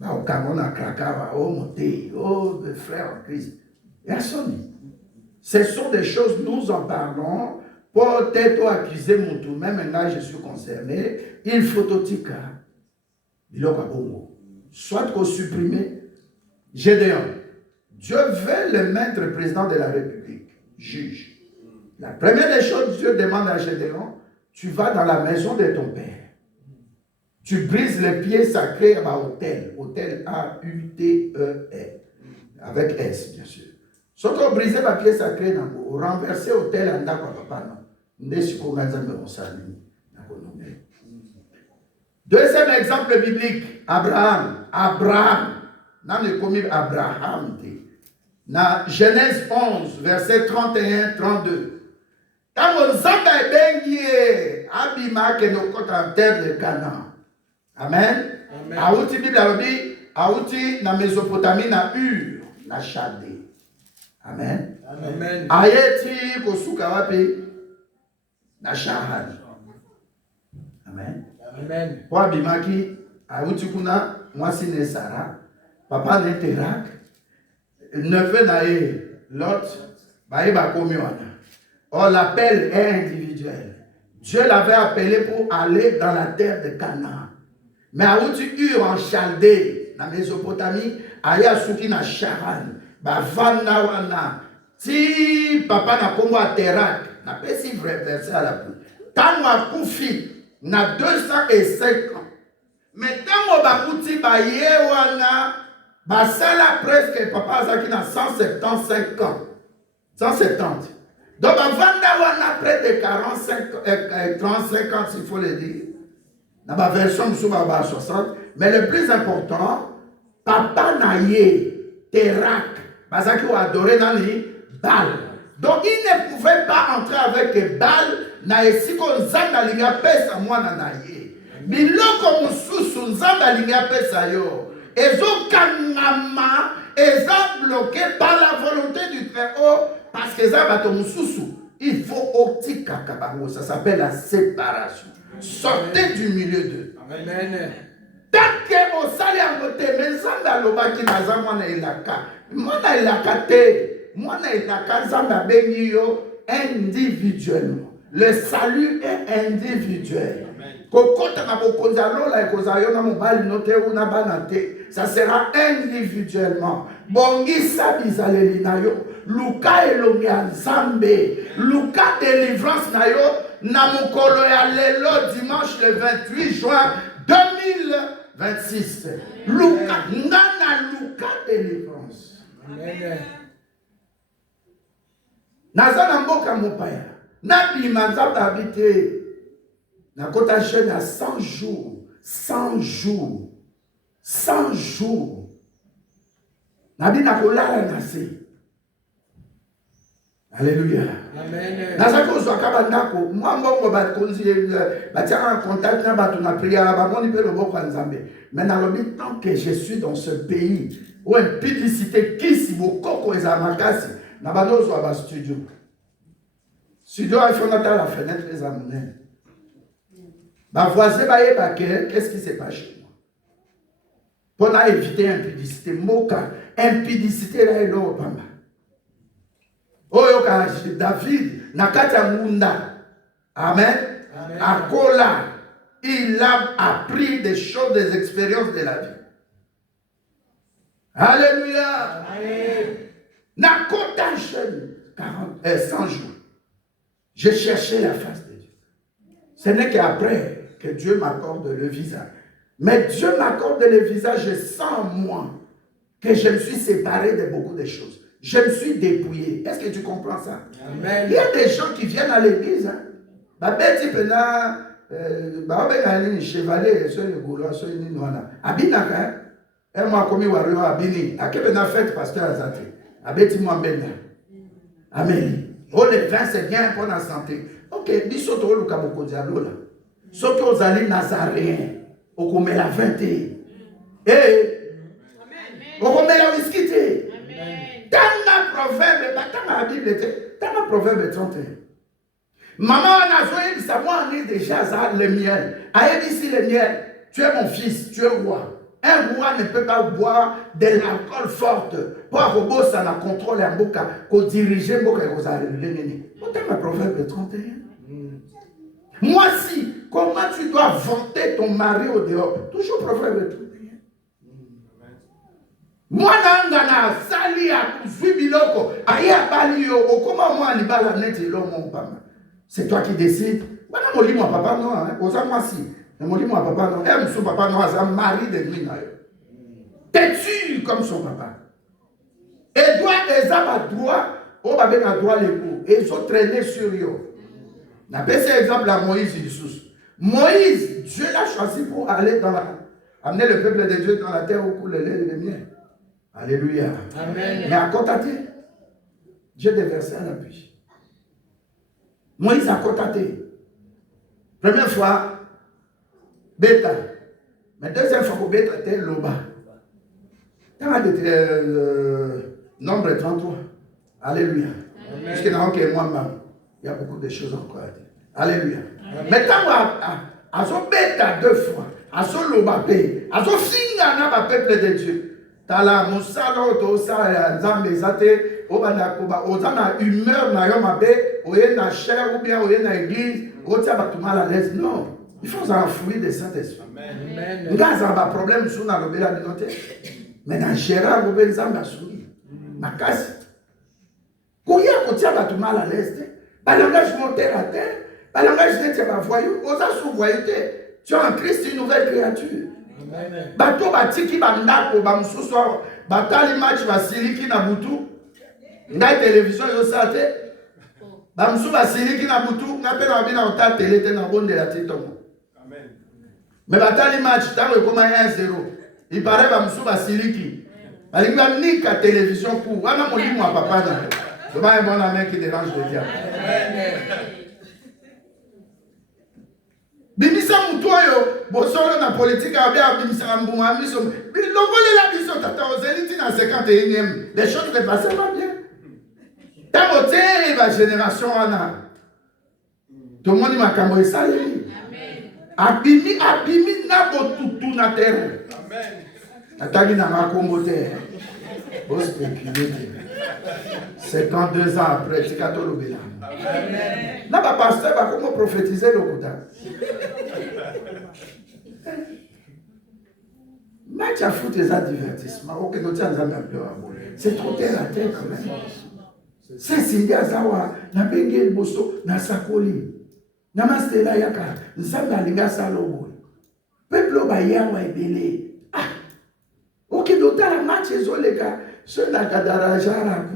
Bah au Cameroun à Krakava, oh monté, oh frère en Christ. Personne. Ce sont des choses, nous en parlons. Peut-être accuser mon tour, même maintenant je suis concerné. Il faut tout tika. Soit qu'on supprime Gédéon. Dieu veut le mettre président de la République, juge. La première des choses, Dieu demande à Gédéon, tu vas dans la maison de ton père. Tu brises les pieds sacrés à hôtel. Hôtel A-U-T-E-L. Avec S, bien sûr. Si on brise les pieds sacrés, on renverse hôtel à papa. Deuxième exemple biblique, Abraham. Dans le commis Abraham. Dans Genèse 11, verset 31-32. Quand on s'entend bien, Abima que nous comptons en terre de Canaan. Amen. Aouti Bible a outi na Mésopotamie na Ur, na Chaldée. Amen. Amen. Ayeti kosuka wapi na Shahan. Amen. Amen. Kwa bimaki aouti kuna mwasi ne Sarah, papa ne Terak, neveu na Lot, bae ba komi wana. Or l'appel est individuel. Dieu l'avait appelé pour aller dans la terre de Canaan. Mais à où tu Ur en Chaldée, dans la Mésopotamie, aya souki na Charan, ba vanda wana, si papa na kombo a Terak, na pesi vrai verset à la pluie. Tango a koufi, na 205 ans. Mais tango ba kouti ba ye wana, ba sala presque papa zaki na 175 ans. 170. Donc ba vanda wana près de 35 ans, s'il faut le dire. Dans ma version, nous sommes à 60. Mais le plus important, papa naye, Terak, parce qu'il a adoré dans les Baal. Donc il ne pouvait pas entrer avec Baal, naye si qu'on zanda linga pesa mwana naye. Biloko mususu zanda linga pesa yo. Ezo kangama, eza bloqué par la volonté du Très-Haut, parce que ça bato mususu. Il faut optika kabango, ça s'appelle la séparation. Sortez du milieu d'eux. Amen. Tant que au salaire côté, mais zanda lobaki na zamwana elaka. Mwana elaka te. Mwana elaka zamba bengi yo individuellement. Le salut est individuel. Kokota na bokonza lola ekoza yo na mobali note una banate. Ça sera individuellement. Bongisa bizaleli na yo. Luka elongi nzambe. Luka délivrance na yo. Namukolo ya lelo dimanche le 28 juin 2026. Luka, nana Luka délivrance. Amen. Nazana mboka mopaya. Nabi manzata habité. Nakota jeune à 100 jours. 100 jours. 100 jours. Nabi nakolala nase. Alléluia. Amen. Nazako zwaka ndako mwambongo bakonzi batia en contact na batu na prière ba moni pe loboko nzambe. Mais dans le temps que je suis dans ce pays où impudicité kisi bokoko eza makasi na badozo ba studio. Studio a fait la fenêtre les amener. Ba voisin ba yeba qu'est-ce qui s'est passé chez moi. Pour éviter impudicité moka impudicité là elo pamba. Oyoka David nakati ya munda. Amen. Akola il a appris des choses, des expériences de la vie. Alléluia. Nakota jeune, 100 jours. J'ai cherché la face de Dieu. Ce n'est qu'après que Dieu m'accorde le visage. Mais Dieu m'accorde le visage sans moi que je me suis séparé de beaucoup de choses. Je me suis dépouillé. Est-ce que tu comprends ça? Amen. Il y a des gens qui viennent à l'église. Babeti pena, babena chevalier, sur le boulot, sur le ninoana. Abinaka, et moi comme wario abini. Akebena fête pasteur Azati. Abeti moi benda. Amen. Oh le vin c'est bien pour la santé. Ok, biso to luka boko diablo là. Sauf que aux allez nazaréens, au comme la 20. Eh. Au comme la whisky. Dans la proverbe, dans la Bible, dans la proverbe 31. Maman a joué, ça moi on est déjà ça, le miel. Aïe ici le miel, tu es mon fils, tu es roi. Un roi ne peut pas boire de l'alcool forte. Pour avoir ça la contrôle en boca, qu'on dirige boca et qu'on a révélé. Dans la proverbe 31. Moi si, comment tu dois vanter ton mari au dehors? Toujours proverbe 31. Moi nangana sali ya biloko aya bali yo okoma moi libala neti lo mon papa. C'est toi qui décides. Bana molimo papa non hein, oza moi si. Mais molimo papa non, aime son papa non, c'est un mari de lui na yo. Têtu comme son papa. Et doit les avoir droit, on va bien droit les coups et ils sont traînés sur yo. Na pese exemple à Moïse Jésus. Moïse, Dieu l'a choisi pour aller dans la amener le peuple de Dieu dans la terre où coule le lait et le miel. Alléluia. Amen. Mais à contater, Dieu déversé à la pluie. Moïse a contaté. Première fois, bêta. Mais deuxième fois, pour bêta, c'était loba. Dans nombre 33. Alléluia. Parce qu'il n'y a que moi-même. Il y a beaucoup de choses encore à dire. Alléluia. Amen. Mais quand à son bêta 2 fois, à son loba paye, à son finga n'a pas peuple de Dieu. Tala musalo to sa nzambe zate obanda koba ozana humeur na yo mabe oye na chair ou bien oye na église otia batu mal à l'aise. Non, il faut s'enfouir de Saint-Esprit. Amen. Ngaza ba problème sous na lobela binote. Mais dans Gérard obe nzambe asuni makasi koya kotia batu mal à l'aise. Ba langage monter à terre, ba langage n'était pas voyou, oza sous voyouté. Tu es en Christ une nouvelle créature. Bato batiki bandako bamususu batali match basiliki na butu ngai télévision yo sate bamusu basiliki na butu ngape na bina ota télé te na bonde la titongo. Amen. Mais batali match tango ekoma 1-0 il paraît bamusu basiliki balingi banika télévision pour wana molimo wa papa na c'est pas un bon ami qui dérange le diable. Amen. Bimisa mutu oyo bosolo na politique abia bimisa mbuma miso bilongole la biso tata ozeliti na 51e les choses ne passaient pas bien. Tango te ba génération ana to moni makambo esali abimi na botutu na terre. Amen. Atagi na makombo te bo spéculer 52 ans après tikato lobela. Amen. Là, le pasteur va comment prophétiser le Bouddha. Mais tu as foutu des divertissements. C'est trop terre à terre quand même. C'est Cindy Azawa, na Bengel Bosso, na Sakoli. Namastela Yaka, Nzamba Linga Salobo. Peuple Bayawa et Belé. Ah, ok, d'autant la match, ils ont les gars. Ceux là, Kadarajara,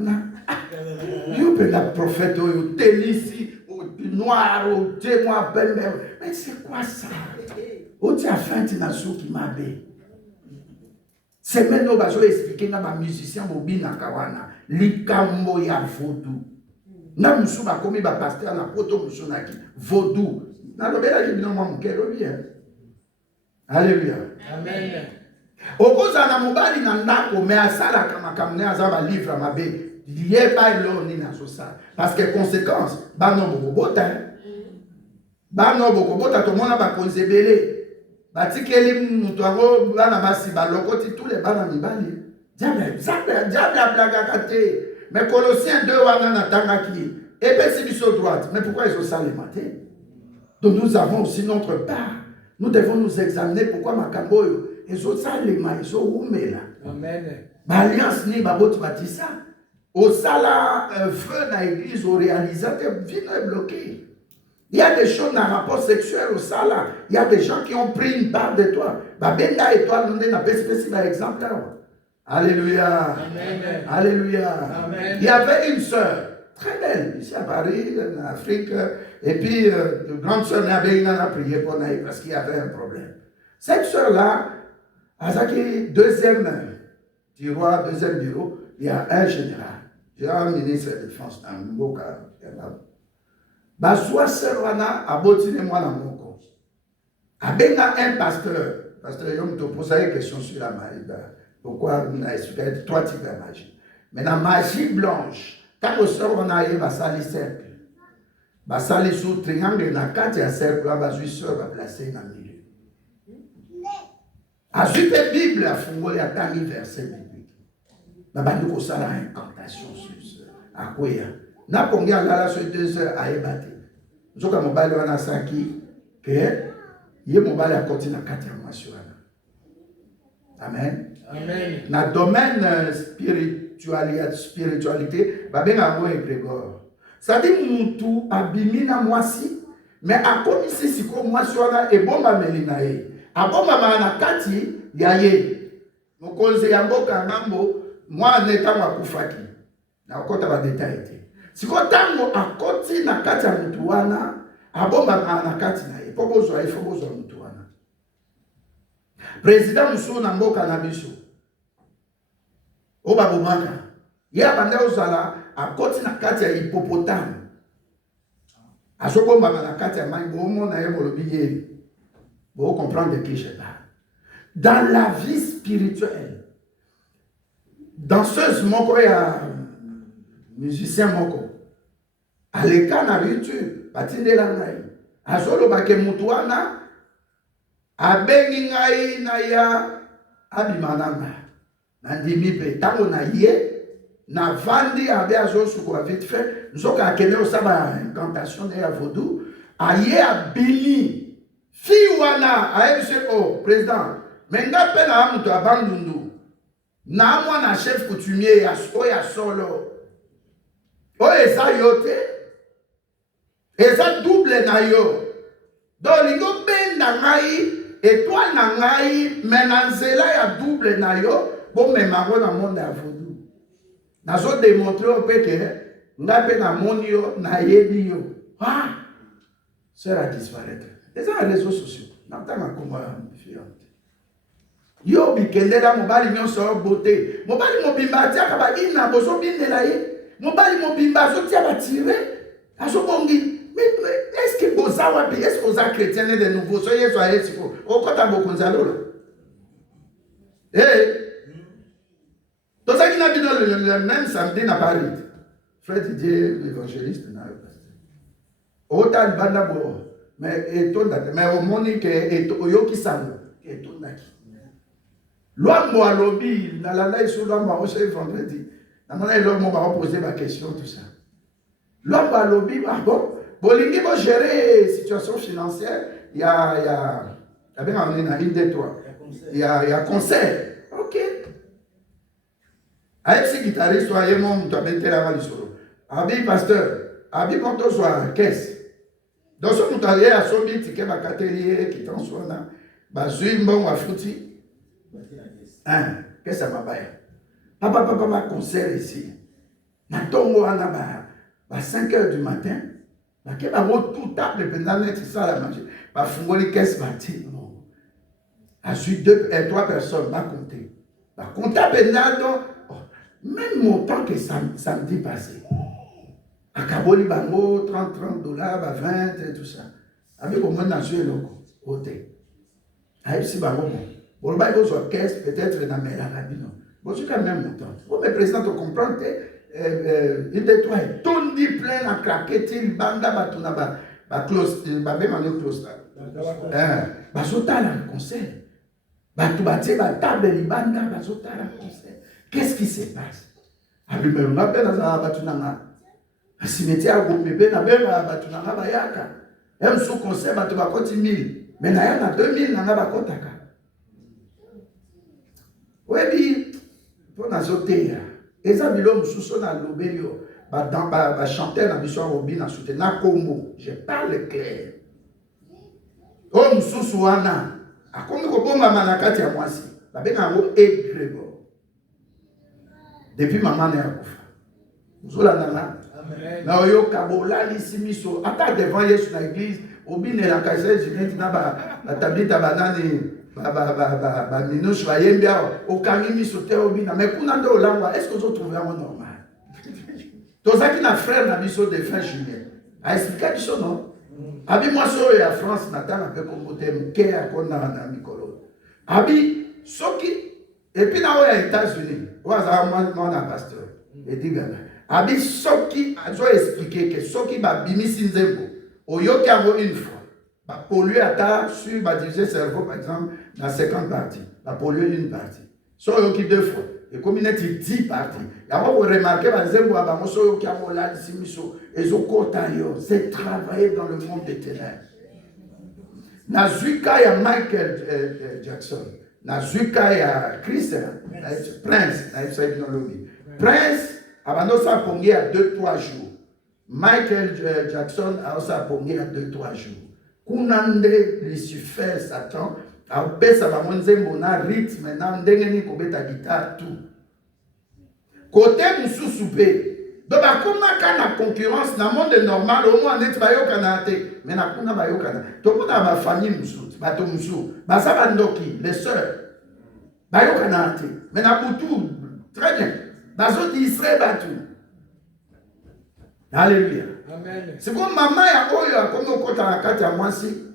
you peux la prophète, you tell ici, noir, ou témoin, mais c'est quoi ça? Où tu as fait un sou qui m'a bé? C'est maintenant que je vais expliquer à ma musicien, Bobina Kawana, Likambo ya Vodou. Na musu ba komi ba pasteur na poto musu na ki Vodou. Na lobela ki bino mwa mkelo bien. Alléluia. Amen. Okoza na mobali na ndako me asala kama kamne azaba livre mabe. Lié par l'eau ni na sosa. Parce que conséquence, ba no bokobota. Ba no bokobota to mona ba konzebele. Ba tikeli mutu ngo bana basi ba lokoti tous les bana mibali. Diable blaga kate. Mais Colossiens 2 wana na tangaki. Et puis c'est biso droite. Mais pourquoi ils sont ça les matins? Donc nous avons aussi notre part Nous devons nous examiner pourquoi Makamboyo et autres salima ils sont oumela. Amen. Alliance ni babot batisa. Au sala feu na église au réalisateur vie est bloqué. Il y a des choses dans le rapport sexuel au sala. Il y a des gens qui ont pris une part de toi. Babenda et toi, nous n'avons pas exemple. Alléluia. Amen. Alléluia. Amen. Il y avait une sœur très belle ici à Paris, en Afrique. Et puis, la grande sœur Nabé, a prié pour Naï parce qu'il y avait un problème. Cette sœur-là, à Zaki, deuxième tiroir, deuxième bureau, il y a un général. Il y a un ministre de défense dans le Mboka. Baswa Serwana a bottiné moi dans mon corps. Abenga un pasteur. Pasteur, je me pose une question sur la magie. Pourquoi on a expliqué trois types de magie. Mais la magie blanche, quand on sort, on a eu un cercle. Basali sous triangle, na quatre ya cercle, la sœur va placer dans le milieu. Ensuite, la Bible a fondé à tant de versets bibliques. Nous avons une incantation sur ça. À quoi? Na pongia la sur 2 heures à ébattre. Nous avons mobile wana saki que yé mobile a continué à 4 mois sur Amen. Amen. Dans le domaine spiritualité, babenga mo Grégor. Ça dit mutu abimina mwasi, mais a komisi siko mwasi wana ebomba melina ye. Abomba na kati ya ye. Mokonzi ya mboka ngambo mwana etango akufaki. Na okota ba detail te. Siko tango akoti na kati ya mutu wana, abomba na kati na ye. Pobozwa mutu wana. Président musu na mboka na biso. Oba bomaka. Ye abanda ozala akoti na kati ya hippopotame. Azobomba na kati ya mai bomo na ye molobi ye. Vous comprenez de qui je parle. Dans la vie spirituelle, danseuse moko ya musicien moko. Aleka na YouTube, batindela ngai. Azoloba ke mutu wana abengi ngai na ya abimananga. Nandimi pe tango na ye na vandi abe azosuko vite fait nzoka akende osaba incantation de ya vodou aye abili fi wana aye oh président menga pe na mutu abandundu na mwana chef coutumier ya solo o eza yote eza double na yo donc lingo benda ngai étoile na ngai mais na nzela ya double na yo bon mais ma na monde ya vodou nazo démontrer au peke nga pe na moni yo na yebi yo ah sera disparaître les réseaux sociaux n'entend comment fiante yo bikendela mobali nyonso beauté mobali mobimba tia ba ina bozo bindela ye mobali mobimba zo tia ba tirer azo bongi mais est-ce que boza wapi est-ce que boza chrétien de nouveau so yeso a yesiko okota bokonzalo là tout ça qui n'a pas le même samedi n'a pas rit. Frère Didier, l'évangéliste, n'a pas rit. Autant de bandabo, mais mais au Monique et au Yoki Sano, et tout naki. L'homme à lobby, dans la live sur l'homme à Rocher vendredi. Dans mon avis, l'homme va poser ma question, tout ça. L'homme à lobby, ah bon, Bolingi va gérer situation financière, il y a une des trois. Il y a concert. Ok. Aïe, guitariste, soyez mon, tu as bien été là-bas du solo. Abi pasteur, abi quand soit caisse. Dans ce monde, tu as son bit, qui est ma catégorie, qui t'en soit là. Bazui, bon, à fouti. Hein, qu'est-ce que ça m'a baillé? Papa, ma concert ici. Natongo, on a 5 h du matin. Qui va tout taper pendant net, ça la manger. Va fouiller caisse bâtie. Ensuite, 2 et 3 personnes, va compter. Va compter pendant. Même montant que samedi passé. À Kaboli Bango, 30 $, 20 et tout ça. Avec au moins dans ce loco, côté. Aïe, si Bango, bon, il faut soit caisse, peut-être dans mes rabino. Bon, c'est quand même montant. Bon, mais président, tu comprends, il de toi, tout dit plein à craquer, il banda, batuna, close, même en close là. Basota là, conseil. Batu bati, table, il banda, basota là, conseil. Qu'est-ce qui se passe? Abimé on appelle dans batunanga. Cimetière gombe na bela batunanga bayaka. Même sous conseil batu ba koti 1000. Mais na 2000 nanga bakotaka. Webi pour nazoteya. Eza bilo mususu na lobelio. Ba chanter na biso obi na soutenir na Congo. Je parle clair. O mususu wana akomi kobomba manakati ya mwasi. Babenga ngo egrego. Depuis maman na yakufa. Muzola nanga. Na oyo kabola lisimiso ata devant Yesu na église obine la kase jineti na ba tablita banani ba minouche ba yembia okangi miso te obina mais kuna ndo olangwa est-ce que vous trouvez un normal tozaki na frère na biso de fin juillet a expliqué biso non abi moi so ya France natanga pe kombote mke akona na mikolo abi soki et puis na oya États-Unis oza moi na pasteur et digana abi soki azo expliquer que soki ba bimisi nzembo oyoki yango une fois ba polluer ata sur ba diviser cerveau par exemple dans 50 parties ba polluer une partie so oyoki deux fois et comme net 10 parties yango vous remarquez ba nzembo ba bango so oyoki yango la simiso ezokota yo c'est travailler dans le monde des ténèbres na zuka ya Michael Jackson na zuka ya Chris Prince na isa ibnolobi Prince abando sa pongi à 2-3 jours. Michael Jackson a aussi pongi à 2-3 jours. Kunande Lucifer Satan a pesa ba monzembo na rythme na ndenge ni kobeta guitare tout. Côté mususu pe. Donc ba kuma kana concurrence na monde normal au moins net ba yokana te mais na kuna ba yokana. To kuna ba famille mususu, ba to mususu, ba sa ba ndoki, les sœurs. Ba yokana te mais na butu très bien. Bazo distrait batu. Alléluia. Amen. C'est comme maman ya oyo comme okota na kati ya mwasi.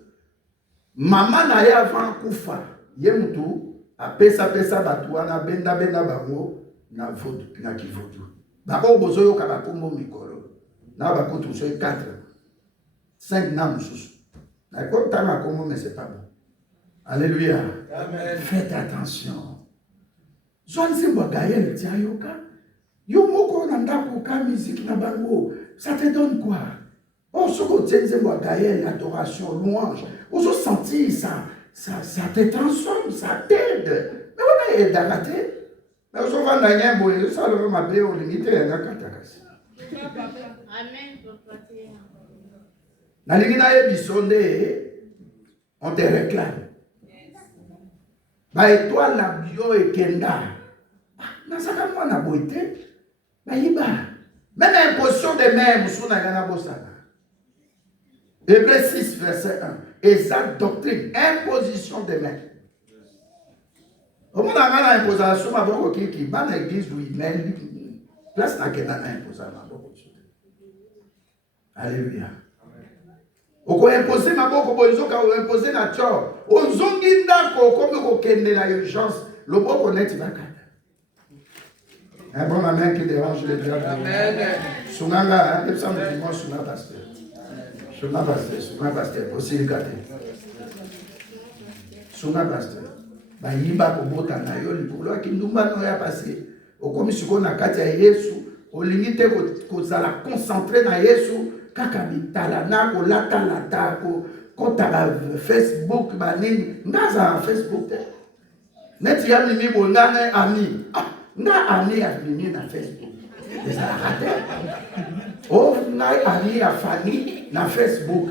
Maman na ya avant kufa. Ye mutu apesa batu wana benda bango na vodu na kivodu. Bako bozo yo ka bakombo mikolo. Na bakoto so 4. 5 na mususu. Na kota na kombo mais c'est pas bon. Alléluia. Amen. Faites attention. Zoanzi mwa Gaël tiayoka. Yo moko na ndako ka musique na bango, ça te donne quoi? Oh, ce que tu dis, Gaël, adoration, louange, on se sentit ça te transforme, ça t'aide. Mais on a aidé à rater. Mais on se voit dans un bout, ça le m'a payé au limite et un katakas. Amen. Na lingina ebisonde, on te réclame. Ba étoile na bio et kenda. Na saka moi na boité. Baïba. Même imposition des mains, Moussou n'a rien à bossana. Hébreux 6, verset 1. Exacte doctrine, imposition des mains. Au monde a une imposition, à beaucoup qui va dans l'église où il met place dans laquelle on a imposé à beaucoup. Alléluia. Au quoi imposer ma beaucoup, ils ont imposé la tchor. Aux zongi d'ako, comme au kende la urgence, le beau connaît, il va caler. Un bon maman qui dérange les diables. Amen. Sunanga, il semble que moi, Sunanga pasteur. Sunanga pasteur, aussi le gâté. Sunanga pasteur. Bah, il va pour botter na yo, il pour qui nous va nous passer. Au comme si on a katia Yesu, au limite qu'on s'ala concentrer na Yesu, kakabitala na ko lata ko ta Facebook banini, ngaza Facebook. Net ya mimi bondane ami. Nga ami a venu na Facebook. Les a raté. Oh, nga ami a Fanny na Facebook.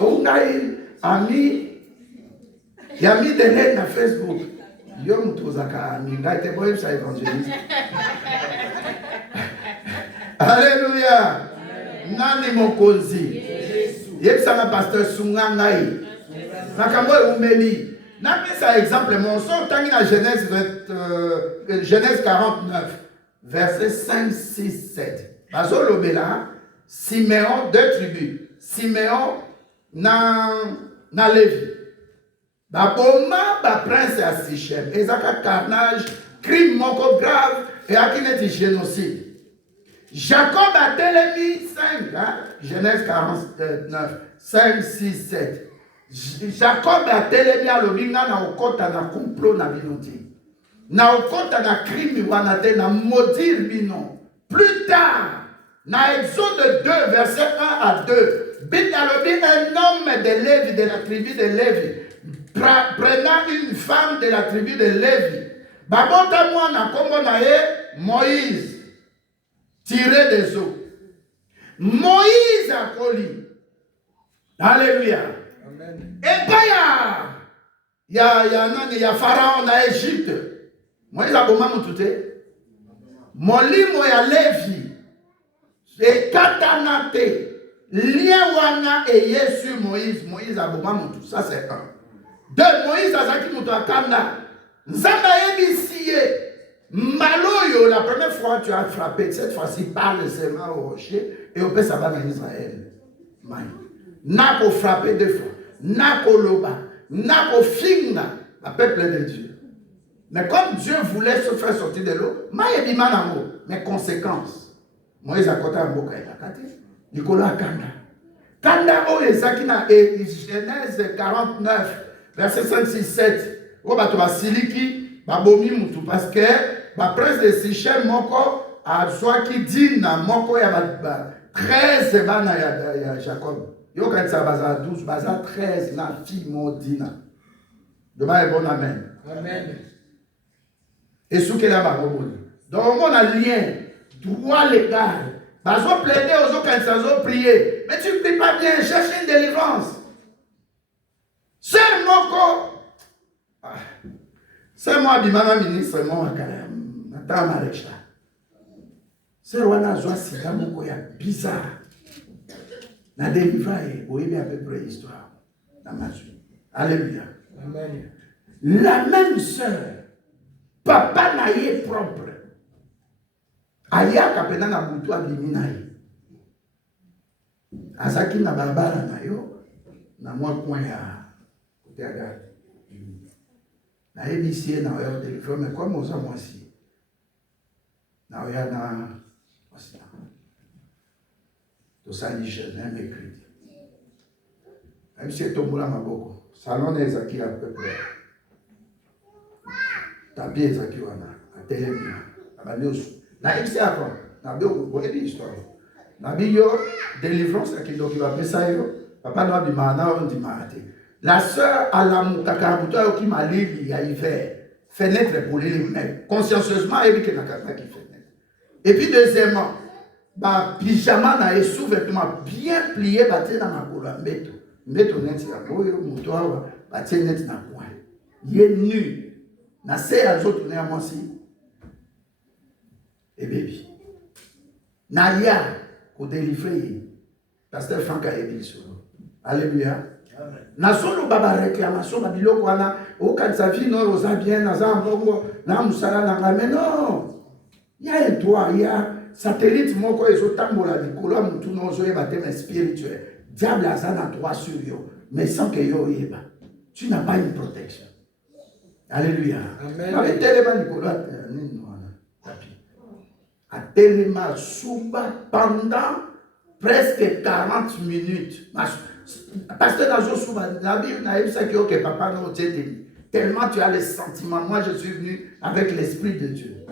Ngai ami yami de na Facebook. Yo mutozaka ami ngai te boye sa évangéliste. Alléluia. Nani mokonzi. Yebisa na pasteur Sunga ngai. Nakambo umeli. N'appelez ça exemple, mon son, tant qu'il a Genèse 49, verset 5, 6, 7. Bazo Lobela, Siméon, 2 tribus. Siméon, na Lévi. Baboma, ba prince à Sichem. Et ça, carnage, crime moko grave, et à qui n'est génocide. Jacob a télémis 5, hein? Genèse 49, 5, 6, 7. Jacob a télémi à l'obinga na okota na complot na binoti. Na okota na crime wanate na maudire bino. Plus tard, na Exode 2, verset 1 à 2, Bible a dit un homme de Lévi, de la tribu de Lévi, prenant une femme de la tribu de Lévi. Babota moi na kombo na ye Moïse, tiré des eaux. Moïse a collé. Alléluia. Amen. Et pas il y a Pharaon dans l'Égypte. Moïse a bomba mutute. Molimo ya Lévi. Et katanate. Lien wana et Yesu Moïse. Moïse a bomba mutu. Ça c'est un. Deux, Moïse a zaki mutu akanda. Nzamba yebisiye. Maloyo, la première fois tu as frappé. Cette fois-ci, parle seulement au rocher. Et au père ça va dans Israël. N'a pas frappé deux fois. N'a pas loba. N'a pas finga. Le peuple de Dieu. Mais comme Dieu voulait se faire sortir de l'eau, mais conséquences. Moïse a côté un boka et a kate. Nicolas a kanda. Kanda o ezaki na Genèse 49, verset 5, 6, 7. O bato basiliki, babomi mutu parce que ba prince de Sichem moko azwaki dina moko ya ba 13 bana ya Jacob. Yo quand ça baza 12, baza 13 na fille modina. Demain est bon amen. Amen. Et ce qu'elle a baroboni. Donc on a lien, droit légal. Bazo plaider aux autres quand ça zo prier. Mais tu ne pries pas bien, cherche une délivrance. C'est moko. C'est moi bimama ministre moi mata marecha. C'est wana zo sika moko ya bizarre. Na délivrer, vous voyez à peu près l'histoire. Alléluia. Amen. La même sœur, papa naïe propre. Aya kapena na butu abimi naïe. Azaki na barbara na yo, na mwa coin ya côté à gare. Na ébicier na yo téléphone, mais comme osa moi si. Na yo na aussi. To sali jeune mercredi. Même si tombola maboko, salon ezaki à peu près. Tapi ezaki wana, atelemi, abanosu. Na ipsi akon, na bio boyebi histoire. Na bio délivrance qui donc il va appeler ça yo. Papa no bimana on dit mate. La sœur à la mutaka qui m'a li ya hiver. Fenêtre pour les mais consciencieusement et que na kaka qui fenêtre. Et puis deuxièmement, ba pyjama na et sous-vêtement bien plié baté dans ma couleur mbeto. Mbeto net ya boyo muto awa baté net na coin. Il est nu. Na se à autres tourner à moi si. Et baby. Na ya ko délivrer. Pasteur Franck a dit ça. Alléluia. Na solo baba réclamation babiloko wana o kanisa vie no oza bien na za mbongo na musala na ngame non. Il y a un toit, il y a satellite moko ezotambola likolo mutu no zo yeba thème spirituel. Diable a ça na droit sur yo, mais sans que yo yeba. Tu n'as pas une protection. Alléluia. Amen. Avec tellement likolo a tellement souba pendant presque 40 minutes. Parce que dans la Bible, que papa n'a pas dit. Tellement tu as les sentiments. Moi, je suis venu avec l'Esprit de Dieu.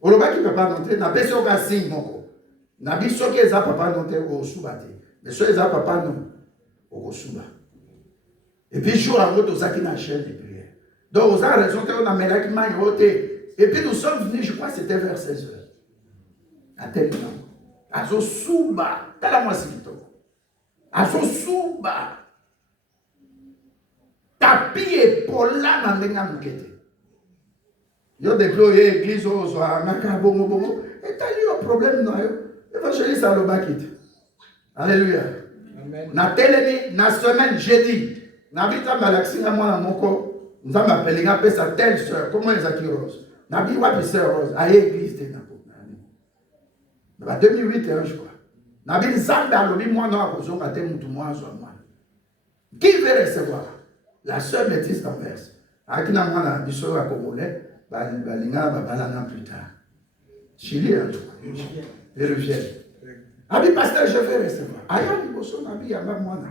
Au lieu qui papa n'entrer, n'a pas sûr qu'à signe mon n'a pas sûr que ça papa n'entrer au soubate. Mais sûr que ça papa non au souba. Et puis jour à l'autre, ça qui n'a chaîne de prière. Donc, vous avez raison qu'on a mis là qui m'a ôté. Et puis nous sommes venus, je crois que c'était vers 16 heures. À tel temps. À ce souba. T'as la moitié de temps. À ce souba. Tapis et pola dans les gammes. Yo déployé l'église au soir, et t'as eu un problème, non? Évangéliste à l'obakit. Alléluia. Na télé, na semaine, jeudi, na vita malaxi, na moi, na mon corps, nous avons appelé, na sa telle soeur, comment les acquis rose? Na bi wapi sœur rose, à l'église, t'es na po. Na 2008, je crois. Na bi zanda, lobi, moi, non, à cause de matin, moutou, moi, moi. Qui veut recevoir? La sœur métisse d'Anvers. À qui n'a moi, na biso à Congolais, balinga, babalana plus tard. Chili, péruvienne. Abi pasteur, je vais recevoir. Ayon, boso, nabi, yama, moi, na.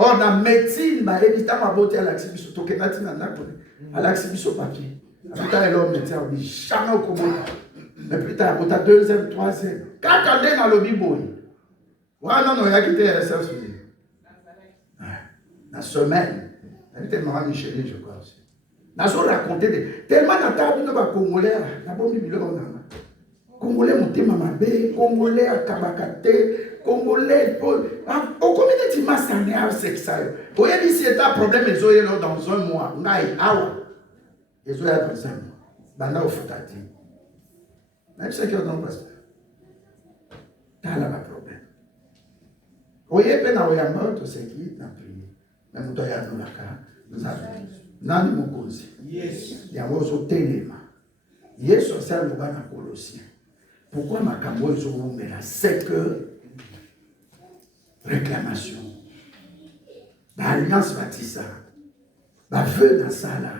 On a médecine, bah, évita ma beauté à l'axibiso, tokenati na nakone, à l'axibiso papier. Plus tard, l'homme médecin, on dit jamais au Congo. Mais plus tard, on a deuxième, troisième. Quand on est dans le biboy, Ouais, non, il a quitté ça, la semaine. Elle était maman Micheline, je crois aussi. Nous avons raconté tellement d'attention de Congolais, Congolais monté mamabé, Congolais à Kabakate, Congolais. Au combien de temps ça n'est c'est ça? Vous voyez, si c'est un problème, ils ont dans un mois. Ils ont dans un mois. Banda au Futati. Même ce qui est dans le pasteur. T'as là un problème. Vous voyez, ben na oyamba to seki na prier. Mais nous doyons nous la car. Nous avons. Nani mokonzi. Yes. Yango zo telema. Yesu ça le bana Colossiens. Pourquoi ma cambo zo mela c'est que réclamation. Ba alliance batisa. Ba feu na sala.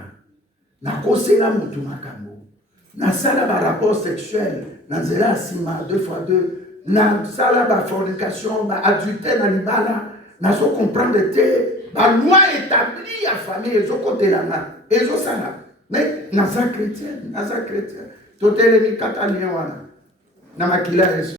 Na kosela mutu makambo. Na sala ba rapport sexuel. Na zela sima 2x2. Na sala ba fornication, ba adultère na libala. Na so comprendre te. Ba loi établie à famille. Ezo kote la main. Ezo sala. Mais naza chrétien. Totele mi katalien wana. Na makila yesu.